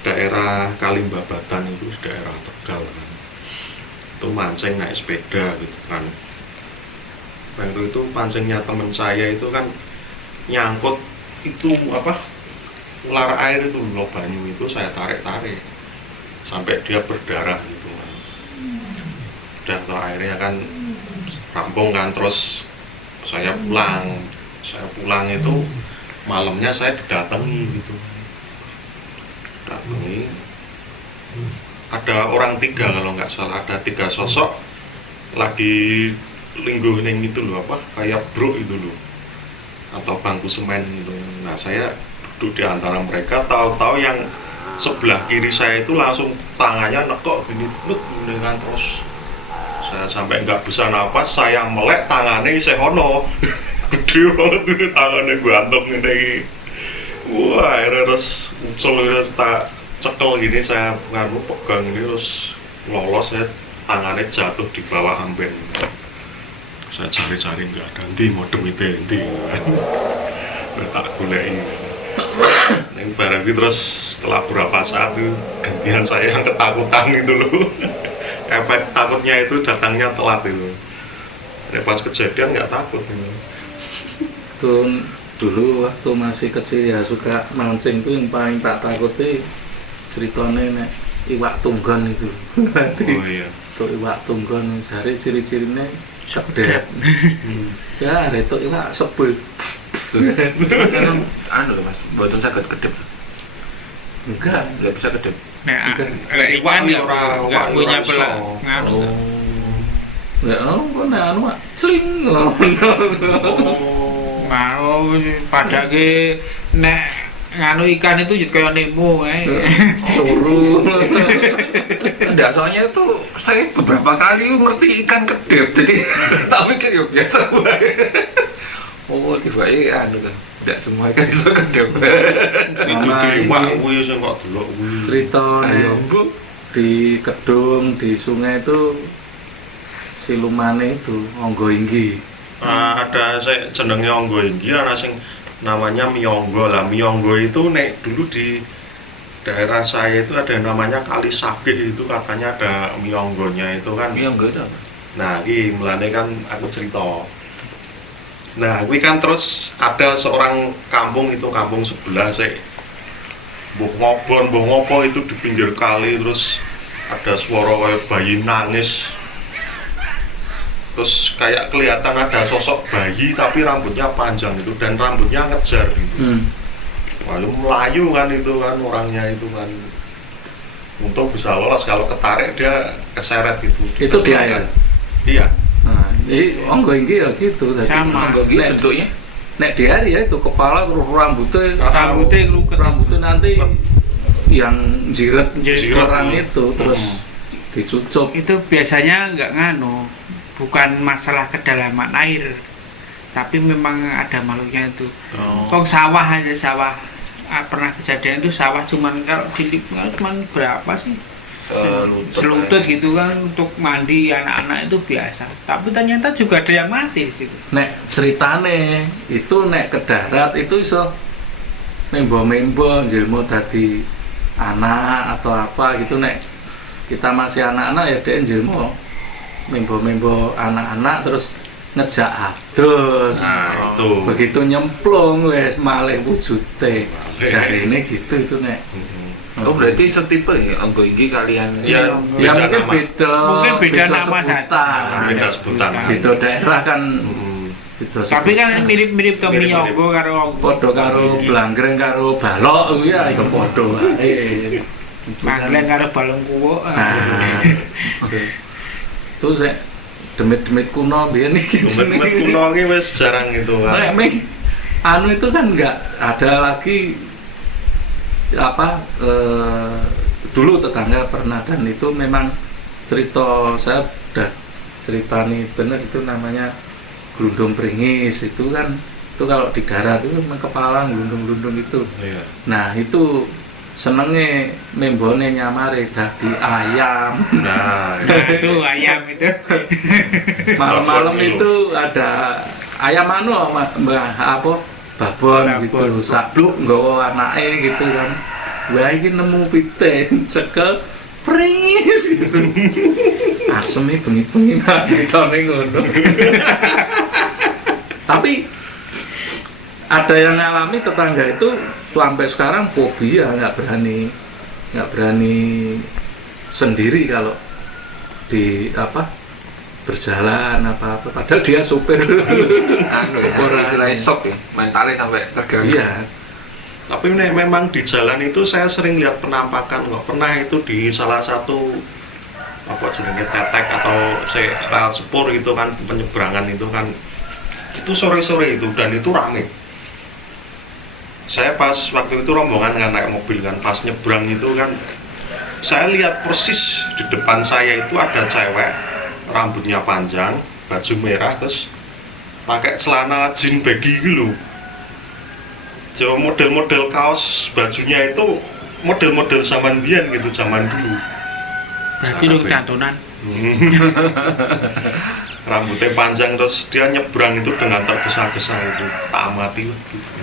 daerah Kalimbabatan, itu di daerah Tegal kan, itu mancing naik sepeda gitu kan. Waktu itu pancingnya teman saya itu kan nyangkut itu ular air itu loh, banyu itu saya tarik sampai dia berdarah gitu kan. Dan airnya kan rampung kan, terus saya pulang saya pulang itu malamnya saya didatangi gitu, datangi ada orang 3 kalau nggak salah, ada 3 sosok lagi linggo neng itu loh, apa kayak bro itu loh atau bangku semen gitu. Nah saya duduk di antara mereka, tahu-tahu yang sebelah kiri saya itu langsung tangannya nekok gini dengan terus saya sampai nggak bisa nafas, saya melek tangannya sehono gede banget itu tangannya gantung ini. Wah akhirnya terus muncul terus tak cekel gini, saya ngaruh pegang ini terus lolos, saya tangannya jatuh di bawah amben. Saya cari-cari nggak ada, nanti modem itu tak gulai. Yang barang itu terus setelah beberapa saat itu gantian saya yang ketakutan itu loh. Efek takutnya itu datangnya telat itu. Pas kejadian nggak takut itu. Tuh dulu waktu masih kecil ya suka mancing, tuh yang paling tak takut sih ceritanya nek iwak tunggon itu. Oh iya. Tuh iwak tunggon cari ciri-cirinya sedep. Ya ada tuh iwak sebel. Anu loh Mas, mboten saged kedep. Enggak. Nggak bisa kedep. Nah, ikan ya nggak punya belah. Nganu. Ya kok nek anu mak cling. Mau pada ke nek nganu ikan itu juga kayak Nemo Suruh. Enggak, soalnya itu saya beberapa kali ngerti ikan kedep, jadi tak pikir ya biasa wae. Oh, tiba-tiba anu kan. Enggak semua ikan bisa kedep. Itu iwak kuwi sing kok delok kuwi. Cerita Ayo, Bu. di kedung di sungai itu silumane itu onggo inggi. Ada saya jenenge onggo inggi, ana sing namanya miyonggo lah. Miyonggo itu nek dulu di daerah saya itu ada yang namanya Kali Sakih, itu katanya ada miyonggonya itu kan. Miyonggo itu apa? Nah, ini mulane kan aku cerita. Nah, ini kan terus ada seorang kampung itu, kampung sebelah saya mbok ngobon, mbok ngopo itu di pinggir kali, terus ada suara kayak bayi nangis. Terus kayak kelihatan ada sosok bayi tapi rambutnya panjang itu dan rambutnya ngejar gitu. Lalu melayu kan itu kan orangnya itu kan. Untung bisa lolos, kalau ketarik dia keseret gitu. Itu di air. Iya. Nah, ini onggo inggi ya gitu. Sama. Miyonggo gitu bentuknya. Nek di air ya itu kepala terus rambutnya keruket. rambutnya nanti yang jiret Jiret. orang itu terus dicucuk. Itu biasanya nggak nganu, bukan masalah kedalaman air, tapi memang ada makhluknya itu. Kok sawah aja, sawah pernah kejadian itu sawah cuman kalau dilipnya cuman berapa sih? Selutut gitu kan untuk mandi anak-anak itu biasa. Tapi ternyata juga ada yang mati di situ. Nek ceritane itu nek ke darat itu iso membo-membo njilmu dadi anak atau apa gitu. Nek kita masih anak-anak ya dia njilmu membo-membo anak-anak terus ngejak adus. Nah, itu. Begitu nyemplung wes malih wujute. Jarine gitu itu nek. Oh, berarti setipe ya onggo inggi kalian. Ya, Ya beda mungkin nama. beda nama saja. sebutan. Beda sebutan. Beda daerah kan beda Tapi sebutan. kan mirip-mirip ke Mirip-mirip. miyonggo karo Padha karo blanggreng karo balok kuwi ya iku padha wae. manglen karo balung kuwo. Nah. Itu sik demit-demit kuno biyen iki. Demit kuno ini wis jarang itu kan. Nek anu itu kan enggak ada lagi apa dulu tetangga pernah, dan itu memang cerita saya udah cerita nih bener, itu namanya glundung pringis. Itu kan itu kalau di darat itu memang kepala glundung-glundung itu. Iya. Nah itu senenge membone nyamare dadi ayam. Nah, Itu ayam itu. Malam-malam itu ada ayam anu mbah apa babon gitu, sabluk nggawa anake gitu kan. Wah iki nemu pite cekel pringis gitu. Aseme bengi-bengi ceritane ngono. Tapi ada yang ngalami tetangga itu sampai sekarang fobia, nggak berani sendiri kalau di apa berjalan apa-apa padahal dia supir. Anu ya, Orang. istilahnya shock ya, mentalnya sampai terganggu. Iya. Tapi memang di jalan itu saya sering lihat penampakan kok. Pernah itu di salah satu apa jenenge tetek atau rel sepur itu kan, penyeberangan itu kan, itu sore-sore itu dan itu rame. Saya pas waktu itu rombongan kan naik mobil kan, pas nyebrang itu kan saya lihat persis di depan saya itu ada cewek rambutnya panjang, baju merah, terus pakai celana jean baggy gitu. Coba model-model kaos bajunya itu model-model zaman biyen gitu, zaman dulu. Berarti lu kecantunan. Rambutnya panjang terus dia nyebrang itu dengan tergesa-gesa itu. Tak amati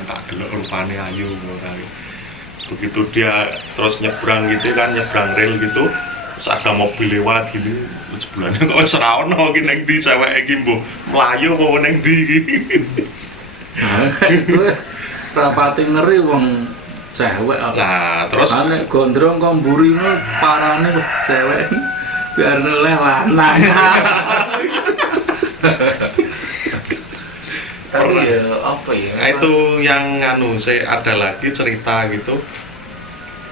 tak delok rupane ayu ngono. Begitu dia terus nyebrang gitu kan, nyebrang rel gitu, terus ada mobil lewat gitu, sebelahnya kok wis ora ono iki ning ndi cewek iki mbok mlayu apa ning ndi iki. Rapati ngeri wong cewek apa. Nah, terus Nek gondrong kok mburi ngono parane wah, cewek biar neleh lanang. Tapi ya apa ya? nah, itu yang saya ada lagi cerita gitu.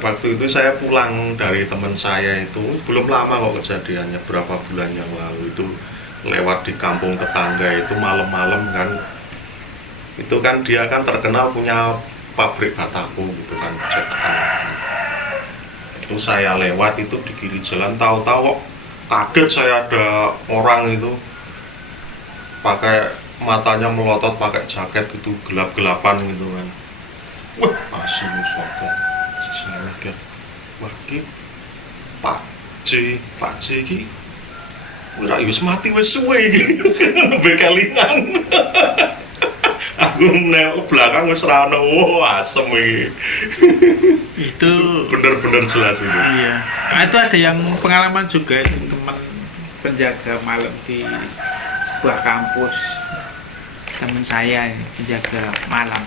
Waktu itu saya pulang dari teman saya itu belum lama kok kejadiannya, berapa bulan yang lalu itu lewat di kampung tetangga itu malam-malam kan. Itu kan dia kan terkenal punya pabrik batako gitu kan, cetakan. Itu saya lewat itu di kiri jalan, tahu-tahu kaget saya ada orang itu pakai matanya melotot, pakai jaket itu gelap-gelapan gitu kan. Wah, asli sopo. Saya mikir, wah iki Pak C iki ora wis mati wis suwe iki. Bekelingan. Aku nengok belakang wis ora ono, wah asem iki. Itu Bener-bener jelas itu. iya. Nah, itu ada yang pengalaman juga itu, teman penjaga malam di sebuah kampus. Teman saya ini, penjaga malam.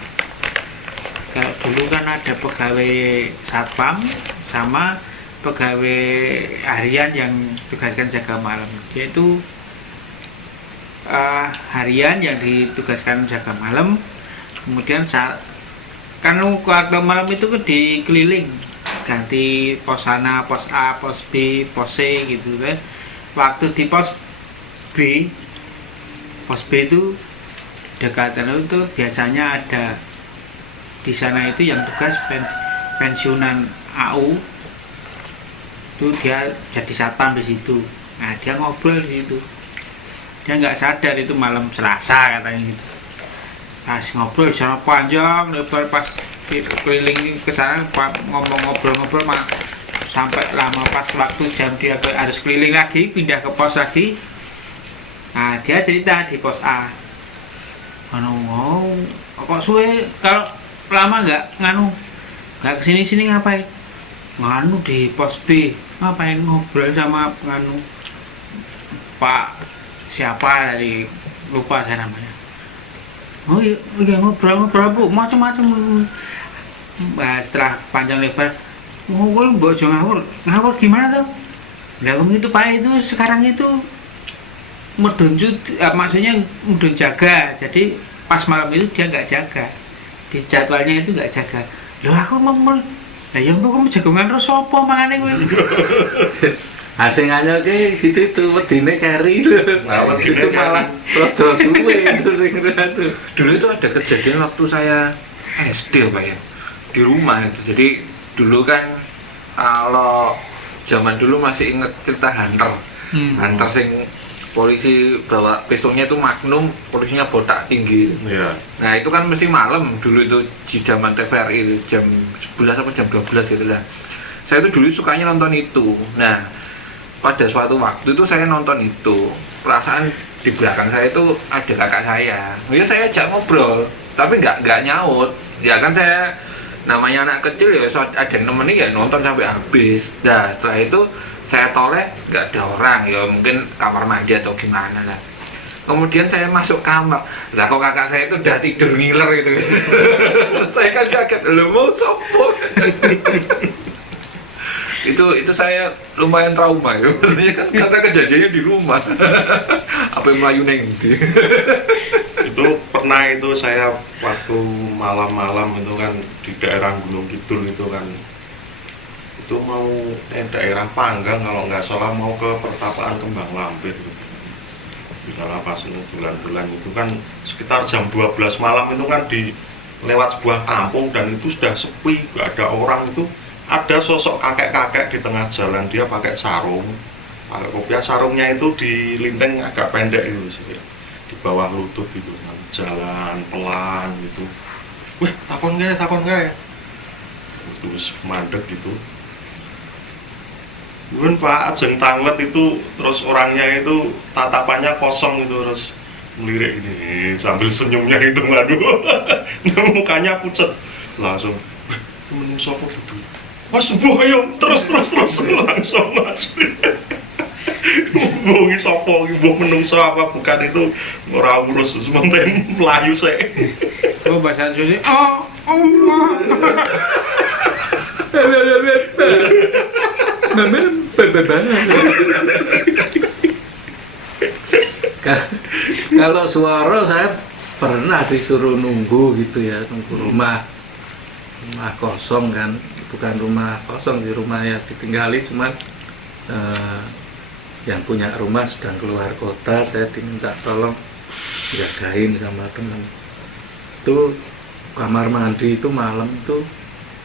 Kalau dulu kan ada pegawai satpam sama pegawai harian yang tugaskan jaga malam. Dia itu harian yang ditugaskan jaga malam, kemudian saat kan waktu malam itu kan dikeliling ganti pos sana, pos A, pos B, pos C gitu kan. Waktu di pos B itu dekatan itu biasanya ada di sana itu yang tugas pensiunan AU itu, dia jadi satpam di situ. Nah, dia ngobrol di situ. Dia nggak sadar itu malam Selasa katanya gitu. Pas ngobrol sana panjang lebar, pas keliling ke sana ngomong ngobrol-ngobrol sampai lama, pas waktu jam dia harus keliling lagi, pindah ke pos lagi. Nah, dia cerita di pos A. Kok suwe kalau lama nggak kesini ngapain? Nganu di pos B, ngapain ngobrol sama nganu Pak siapa tadi, lupa saya namanya. Oh iya ngobrol bu, macam-macam. Setelah panjang lebar, gue bocor ngawur gimana tuh? Nah begitu Pak itu sekarang itu maksudnya mudun jaga, jadi pas malam itu dia nggak jaga, di jadwalnya itu nggak jaga. Loh aku mau, lah yang kamu jagongan terus apa makanya gue? Hasilnya kayak gitu itu wedine carry lho. Nah, wedine itu malah rada suwe itu sing itu. Dulu itu ada kejadian waktu saya SD Pak ya, di rumah itu. Jadi dulu kan kalau zaman dulu masih inget cerita Hunter. Hunter sing polisi bawa pistolnya itu Magnum, polisinya botak tinggi. Iya. Nah itu kan mesti malam dulu itu di zaman TVRI itu, jam 11 atau jam 12 gitu lah. Saya itu dulu sukanya nonton itu. Nah pada suatu waktu itu saya nonton itu, perasaan di belakang saya itu ada kakak saya. Ya saya ajak ngobrol, tapi nggak nyaut. Ya kan saya namanya anak kecil ya, ada yang nemenin ya nonton sampai habis. Nah setelah itu saya toleh, nggak ada orang, ya mungkin kamar mandi atau gimana lah. Kemudian saya masuk kamar, lah kok kakak saya itu udah tidur ngiler gitu. Saya kan kaget, lu mau sopo? Itu saya lumayan trauma ya. Maksudnya kan karena kejadiannya di rumah. Apa yang melayu neng? Itu pernah itu saya waktu malam-malam itu kan di daerah Gunung Kidul itu kan, itu mau daerah Panggang kalau nggak salah, mau ke pertapaan Kembang Lampir gitu. Di sana pas bulan-bulan itu kan sekitar jam 12 malam itu kan di lewat sebuah kampung dan itu sudah sepi, nggak ada orang. Itu ada sosok kakek-kakek di tengah jalan, dia pakai sarung, pakai kopiah, sarungnya itu dilinteng agak pendek itu sih, di bawah lutut gitu kan, jalan pelan gitu. Wih, takon gak? Terus mandek gitu. Kemudian Pak ajeng tanglet itu, terus orangnya itu tatapannya kosong itu, terus melirik ini sambil senyumnya itu, waduh. Mukanya pucet. Langsung, menung sopo gitu. Mas ayo terus langsung mas. Mbok sopo, mbok menungso apa bukan itu ora urus, sementing melayu sih. Oh bahasa Indonesia. Oh Allah. Kalau suara saya pernah sih suruh nunggu gitu ya, nunggu rumah kosong kan, bukan rumah kosong di rumah ya ditinggali, cuman yang punya rumah sedang keluar kota, saya diminta tolong jagain sama teman. Itu kamar mandi itu malam itu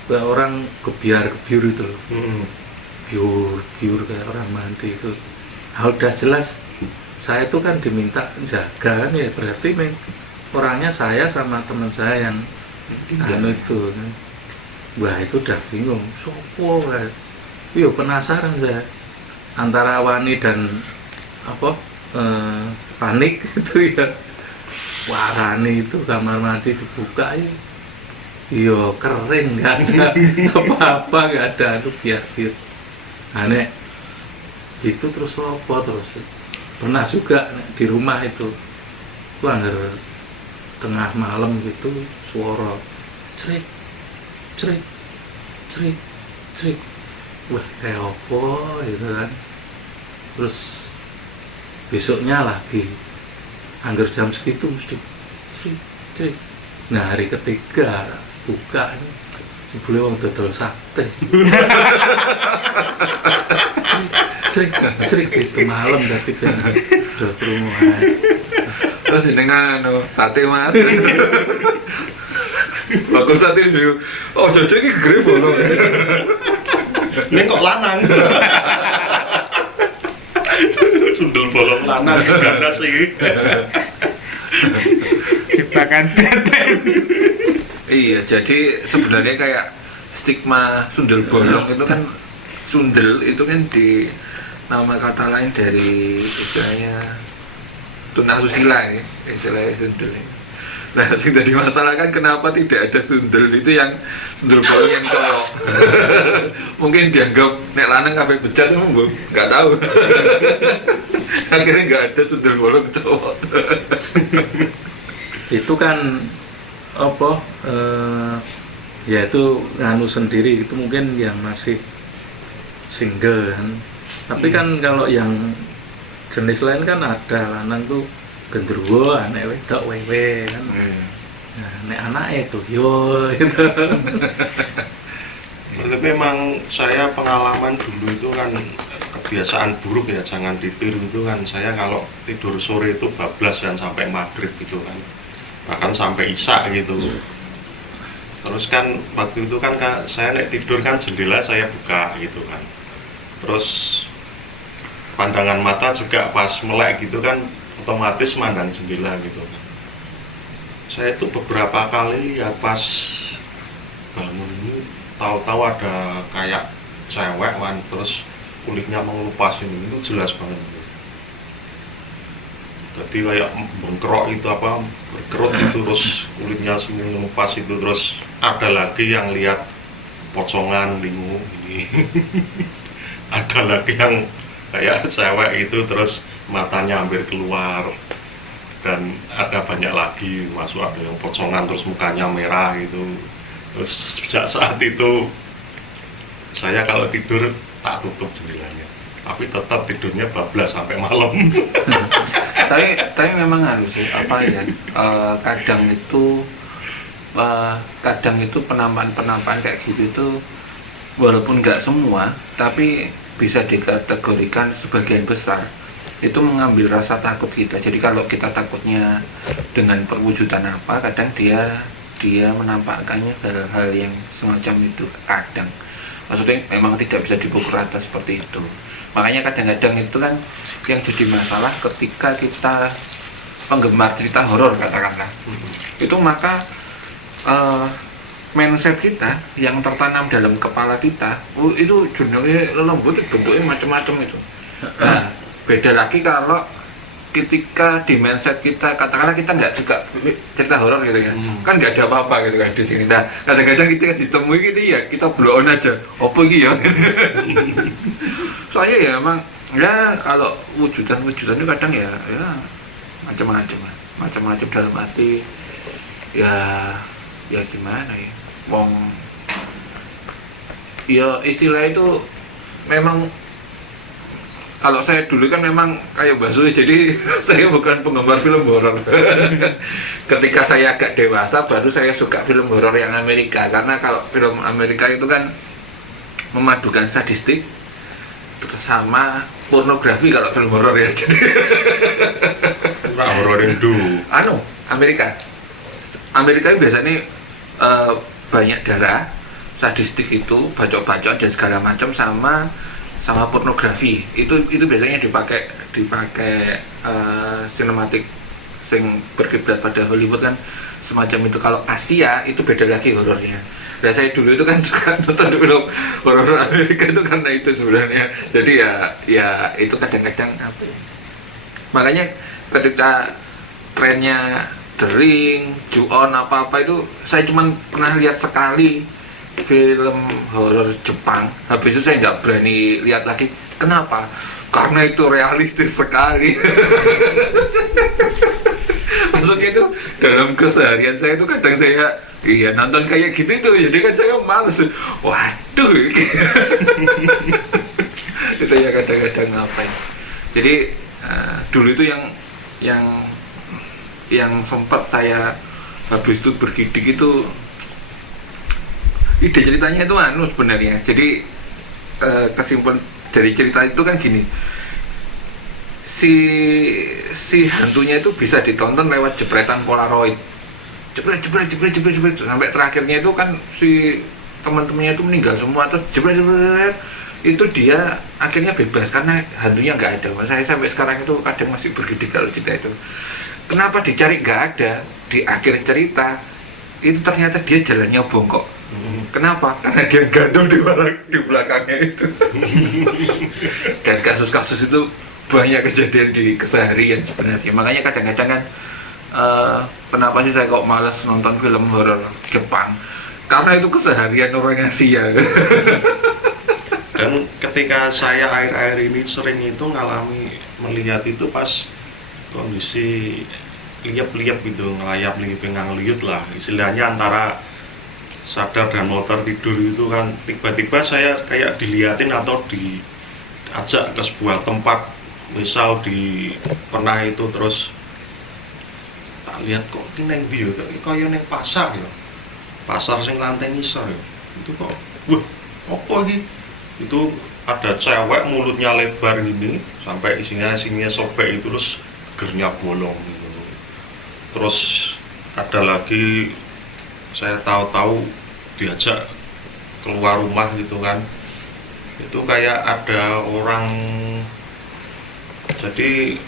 kayak orang gebiar-gebiur itu loh. Biur kayak orang mandi itu. Nah, udah jelas saya itu kan diminta jaga kan ya, berarti orangnya saya sama teman saya yang anu itu kan. Wah itu udah bingung, sopo kan. Yo penasaran saya antara wani dan apa panik itu ya. Warani itu kamar mandi dibuka ya. Yo kering, nggak ada apa-apa, nggak ada, itu biar aneh itu. Terus apa terus pernah juga di rumah itu anggar tengah malam gitu suara cerik, wah kayak apa gitu kan. Terus besoknya lagi anggar jam segitu mesti cerik. Nah hari ketiga buka boleh wong dodol sate. Cerik itu malam tapi kan udah perumahan. Terus dengan sate mas. Bakul sate itu, oh jojo ini gede bolong. Ini kok lanang. Sundel bolong lanang ganda sih. Jebakan beten. Iya, jadi sebenarnya kayak stigma sundel bolong itu kan, sundel itu kan di nama kata lain dari istilahnya tunasusila ya, istilahnya sundel. Nah, yang jadi masalah kan kenapa tidak ada sundel itu yang sundel bolong yang cowok. Mungkin dianggap nek lanang kabeh bejat, nggak tahu. Akhirnya nggak ada sundel bolong cowok. Itu kan apa ya itu nganu sendiri, itu mungkin yang masih single kan. Tapi kan kalau yang jenis lain kan ada lanang tuh gendruwo, anak wedok wewe kan. Nah, nek anake tuh yo gitu. Tapi memang saya pengalaman dulu itu kan kebiasaan buruk ya, jangan ditiru itu kan. Saya kalau tidur sore itu bablas kan sampai maghrib gitu kan, bahkan sampai isya gitu. Terus kan waktu itu kan saya nek tidur kan jendela saya buka gitu kan, terus pandangan mata juga pas melek gitu kan otomatis mandang jendela gitu kan. Saya itu beberapa kali lihat pas bangun ini tahu-tahu ada kayak cewek kan, terus kulitnya mengelupas ini, itu jelas banget. Jadi kayak bengkerok itu apa, berkerut itu, terus kulitnya semua mengelupas itu, terus ada lagi yang lihat pocongan lingu ini. Ada lagi yang kayak cewek itu terus matanya hampir keluar, dan ada banyak lagi masuk, ada yang pocongan terus mukanya merah gitu. Terus sejak saat itu saya kalau tidur tak tutup jendelanya, tapi tetap tidurnya bablas sampai malam. Tapi memang harus sih apa ya, kadang itu penampakan kayak gitu itu walaupun nggak semua tapi bisa dikategorikan sebagian besar itu mengambil rasa takut kita. Jadi kalau kita takutnya dengan perwujudan apa, kadang dia menampakkannya hal-hal yang semacam itu. Kadang maksudnya memang tidak bisa dipukul rata seperti itu. Makanya kadang-kadang itu kan yang jadi masalah ketika kita penggemar cerita horor katakanlah, itu maka mindset kita yang tertanam dalam kepala kita, itu jurnalnya lembut, bentuknya macam-macam itu. Nah, beda lagi kalau ketika di mindset kita katakanlah kita nggak suka cerita horor gitu kan, kan nggak ada apa-apa gitu kan di sini. Nah, kadang-kadang kita ditemui gitu ya kita blow on aja, apa gitu ya. Soalnya ya emang ya kalau wujudan itu kadang ya macam-macam dalam arti ya gimana ya, wong ya istilah itu memang. Kalau saya dulu kan memang kayak Mbak Sui, jadi saya bukan penggemar film horor. Ketika saya agak dewasa baru saya suka film horor yang Amerika, karena kalau film Amerika itu kan memadukan sadistik sama pornografi kalau film horor ya. Jadi horor Indo. Amerika itu biasanya banyak darah, sadistik itu, bacok-bacok dan segala macam sama pornografi. Itu biasanya dipakai sinematik sing berkiblat pada Hollywood kan semacam itu. Kalau Asia itu beda lagi horornya. Nah saya dulu itu kan suka nonton film horor Amerika itu karena itu sebenarnya. Jadi ya itu kadang-kadang apa ya. Makanya ketika trennya The Ring, Ju-on apa-apa itu saya cuma pernah lihat sekali film horor Jepang, habis itu saya nggak berani lihat lagi. Kenapa? Karena itu realistis sekali. Maksudnya itu dalam keseharian saya itu kadang saya nonton kayak gitu itu, jadi kan saya males. Waduh, itu ya kadang-kadang ngapain. Jadi dulu itu yang sempat saya habis itu bergidik itu. Ide ceritanya itu sebenarnya. Jadi kesimpulan dari cerita itu kan gini. Si hantunya itu bisa ditonton lewat jepretan Polaroid. Jepret sampai terakhirnya itu kan si teman-temannya itu meninggal semua, terus jepret itu dia akhirnya bebas karena hantunya nggak ada. Saya sampai sekarang itu kadang masih bergidik kalau cerita itu. Kenapa dicari nggak ada? Di akhir cerita itu ternyata dia jalannya bongkok. Kenapa? Karena dia gantung di belakangnya itu. Dan kasus-kasus itu banyak kejadian di keseharian sebenarnya. Makanya kadang-kadang kan kenapa sih saya kok malas nonton film horor Jepang? Karena itu keseharian orang Asia. Dan ketika saya akhir-akhir ini sering itu ngalami melihat itu pas kondisi liap-liap gitu, ngelayap-liap ngeliut lah istilahnya, antara sadar dan motor tidur itu kan tiba-tiba saya kayak diliatin atau diajak ke sebuah tempat, misal pernah itu, terus tak lihat kok ini neng bio kayak neng pasar ya, pasar sing lantai ngisor ya, itu kok wah apa ini, itu ada cewek mulutnya lebar ini sampai isinya sobek itu, terus gernya bolong gitu. Terus ada lagi saya tahu-tahu diajak keluar rumah gitu kan, itu kayak ada orang, jadi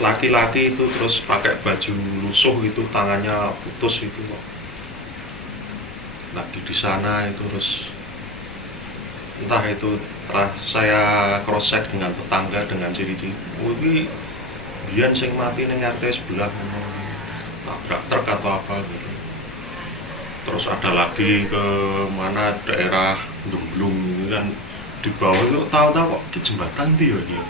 laki-laki itu terus pakai baju lusuh itu, tangannya putus itu kok lagi di sana itu. Terus entah itu setelah saya cross check dengan tetangga dengan ciri-ciri, ini biar sing mati ning RT sebelah nabrak truk atau apa gitu. Terus ada lagi ke mana daerah Gemblung gitu kan, di bawah itu tahu-tahu kok ke jembatan dia gitu.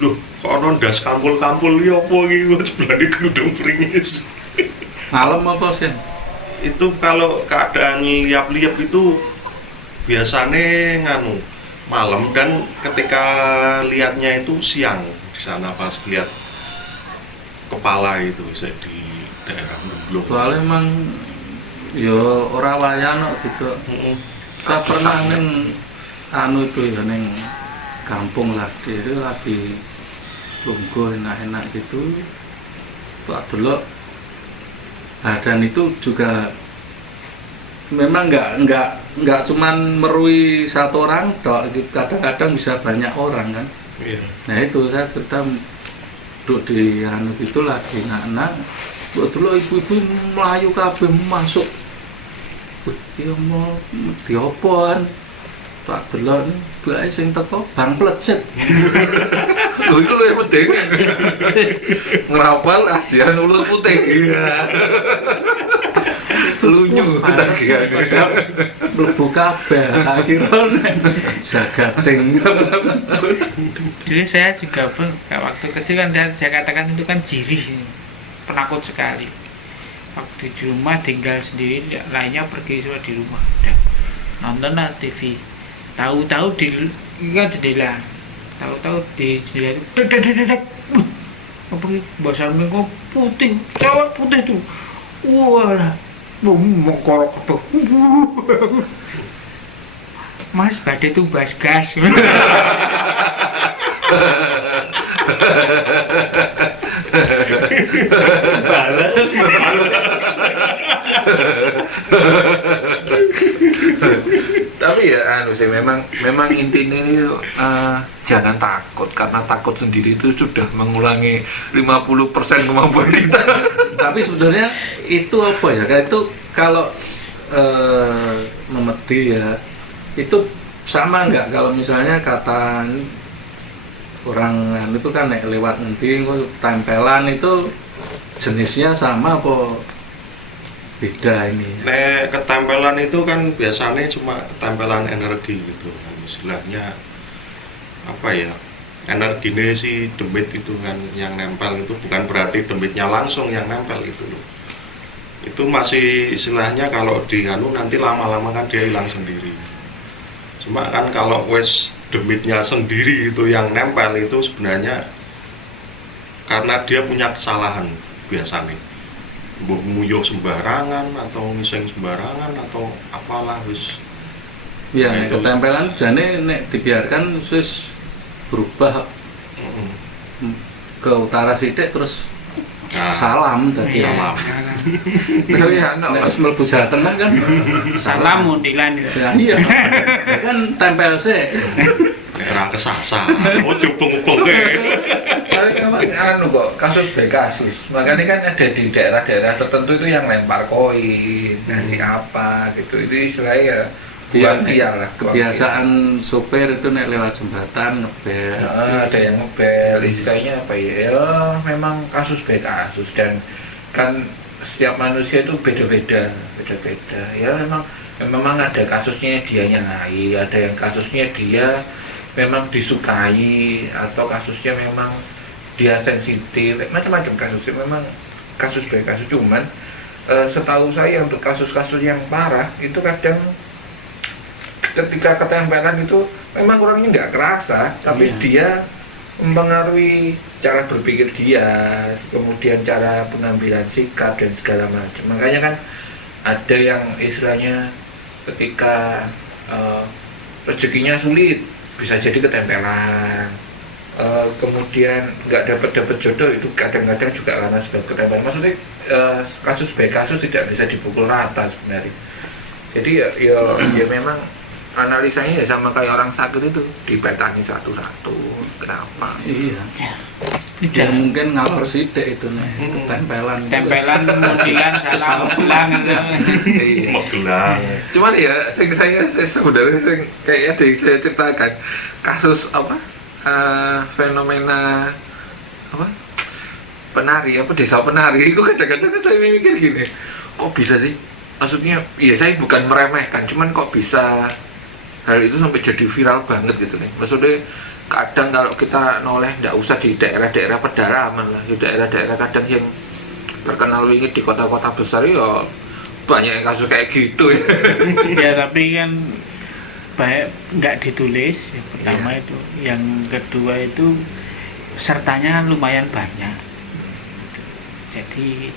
Loh, kok ono ndas kampul-kampul iki apa iki sebelah di Gunung Pringis. Malam apa sih? Itu kalau keadaan liap-liap itu biasanya malam, dan ketika lihatnya itu siang di sana pas lihat kepala itu saya di daerah Gemblong. Soalnya emang yo ora wayano gitu. Saya pernah neng anu itu ya neng kampung lagi lungguh enak-enak gitu. Tuh dulu. Nah, dan itu juga memang nggak cuman merui satu orang, kadang-kadang bisa banyak orang kan. Iya. Nah itu saya cerita duduk di anu itu lagi enak-enak. Dulu ibu-ibu melayu kabeh masuk. Wih, ya mau diopoan. Tak delok bae sing teko bang plecet. Lho iku lho yang penting. Ngrapal ajian ular putih. Iya. Lunyu tagihan. Mlebu kabeh akhirnya jagating. Jadi saya juga pun waktu kecil kan saya katakan itu kan jirih, penakut sekali. Waktu di rumah tinggal sendiri, lainnya pergi semua di rumah. Nonton TV. Tahu-tahu di kan jendela. Tahu-tahu di jendela itu dek. Apa bahasa Minggu putih, cewek putih tuh. Wah, mengkorok tuh. Mas badai tuh bas gas. Balas. Tapi ya anu sih memang intinya itu jangan takut, karena takut sendiri itu sudah mengurangi 50% kemampuan kita. Tapi sebenarnya itu apa ya? Kayak itu kalau memedi ya, itu sama nggak kalau misalnya kata orang itu kan lewat nanti tempelan itu jenisnya sama apa beda ini? Nek ketempelan itu kan biasanya cuma ketempelan energi gitu kan, istilahnya apa ya, energinya si demit itu kan yang nempel itu bukan berarti demitnya langsung yang nempel itu loh. Itu masih istilahnya kalau di anu nanti lama-lama kan dia hilang sendiri. Cuma kan kalau wes demitnya sendiri itu yang nempel itu sebenarnya karena dia punya kesalahan biasanya. Mbok nguyuh sembarangan atau ngiseng sembarangan atau apalah wis. Ya, nek ketempelan jane nek dibiarkan wis berubah ke utara sithik terus salam tadi. Salam. Tapi ya Nek wis mlebu Jawa Tengah kan Salam muntilan itu. ya, iya. Ya kan tempel sih. Nek ora kesasar, oh diupung-upung ke. tapi memang anu kok kasus by kasus. Makanya kan ada di daerah-daerah tertentu itu yang lempar koin, ngasih apa gitu. Itu istilahnya ya buang sial lah. Kebiasaan sopir itu nek lewat jembatan ngebel. Ada yang ngebel, istilahnya apa ya? Ya memang kasus by kasus, dan kan setiap manusia itu beda-beda. Ya memang ada kasusnya dia nyanyi, ada yang kasusnya dia memang disukai, atau kasusnya memang dia sensitif, macam-macam kasusnya, memang kasus by kasus. Cuman setahu saya untuk kasus-kasus yang parah itu kadang ketika ketempelan itu memang orangnya nggak kerasa, tapi dia mempengaruhi cara berpikir dia, kemudian cara pengambilan sikap dan segala macam. Makanya kan ada yang istilahnya ketika rezekinya sulit bisa jadi ketempelan, kemudian nggak dapat jodoh itu kadang-kadang juga karena sebab ketempelan. Maksudnya kasus by kasus tidak bisa dipukul rata sebenarnya. Jadi ya memang analisanya ya sama kayak orang sakit itu dipetani satu-satu kenapa. Iya. Ya mungkin ngalor sithik itu nih ketempelan. Tempelan muntilan salam ulang. Iya. Magelang. Cuman ya saya sebenarnya kayaknya saya ceritakan kasus apa fenomena apa penari, apa desa penari itu kadang-kadang kan saya mikir gini, kok bisa sih, maksudnya ya saya bukan meremehkan, cuman kok bisa hal itu sampai jadi viral banget gitu nih. Maksudnya kadang kalau kita noleh nggak usah di daerah-daerah pedalaman lah, di daerah-daerah kadang yang terkenal ini di kota-kota besar ya banyak yang kasus kayak gitu ya. Ya tapi kan baik nggak ditulis yang pertama itu, yang kedua itu pesertanya lumayan banyak, jadi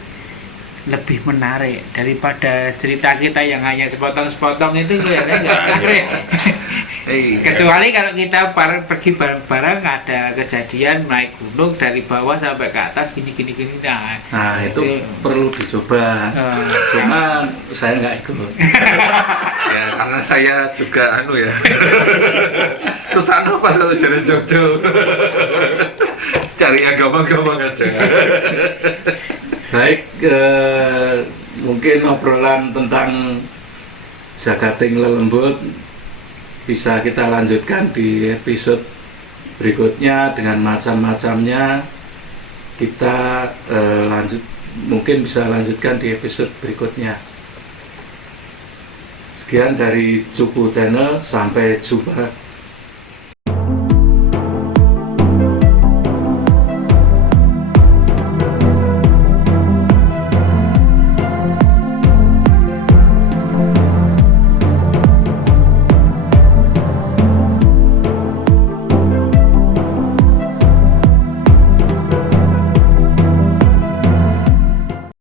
lebih menarik daripada cerita kita yang hanya sepotong-sepotong itu kelihatannya nggak menarik. Kecuali kalau kita pergi bareng-bareng, ada kejadian naik gunung dari bawah sampai ke atas gini. Nah itu perlu dicoba. Cuma saya nggak ikut. Ya karena saya juga ya. Terus pas kalau jalan Jogja cari yang gampang-gampang aja. Baik, mungkin obrolan tentang Jagating Lelembut bisa kita lanjutkan di episode berikutnya dengan macam-macamnya. Kita mungkin bisa lanjutkan di episode berikutnya. Sekian dari Cupu Channel, sampai jumpa.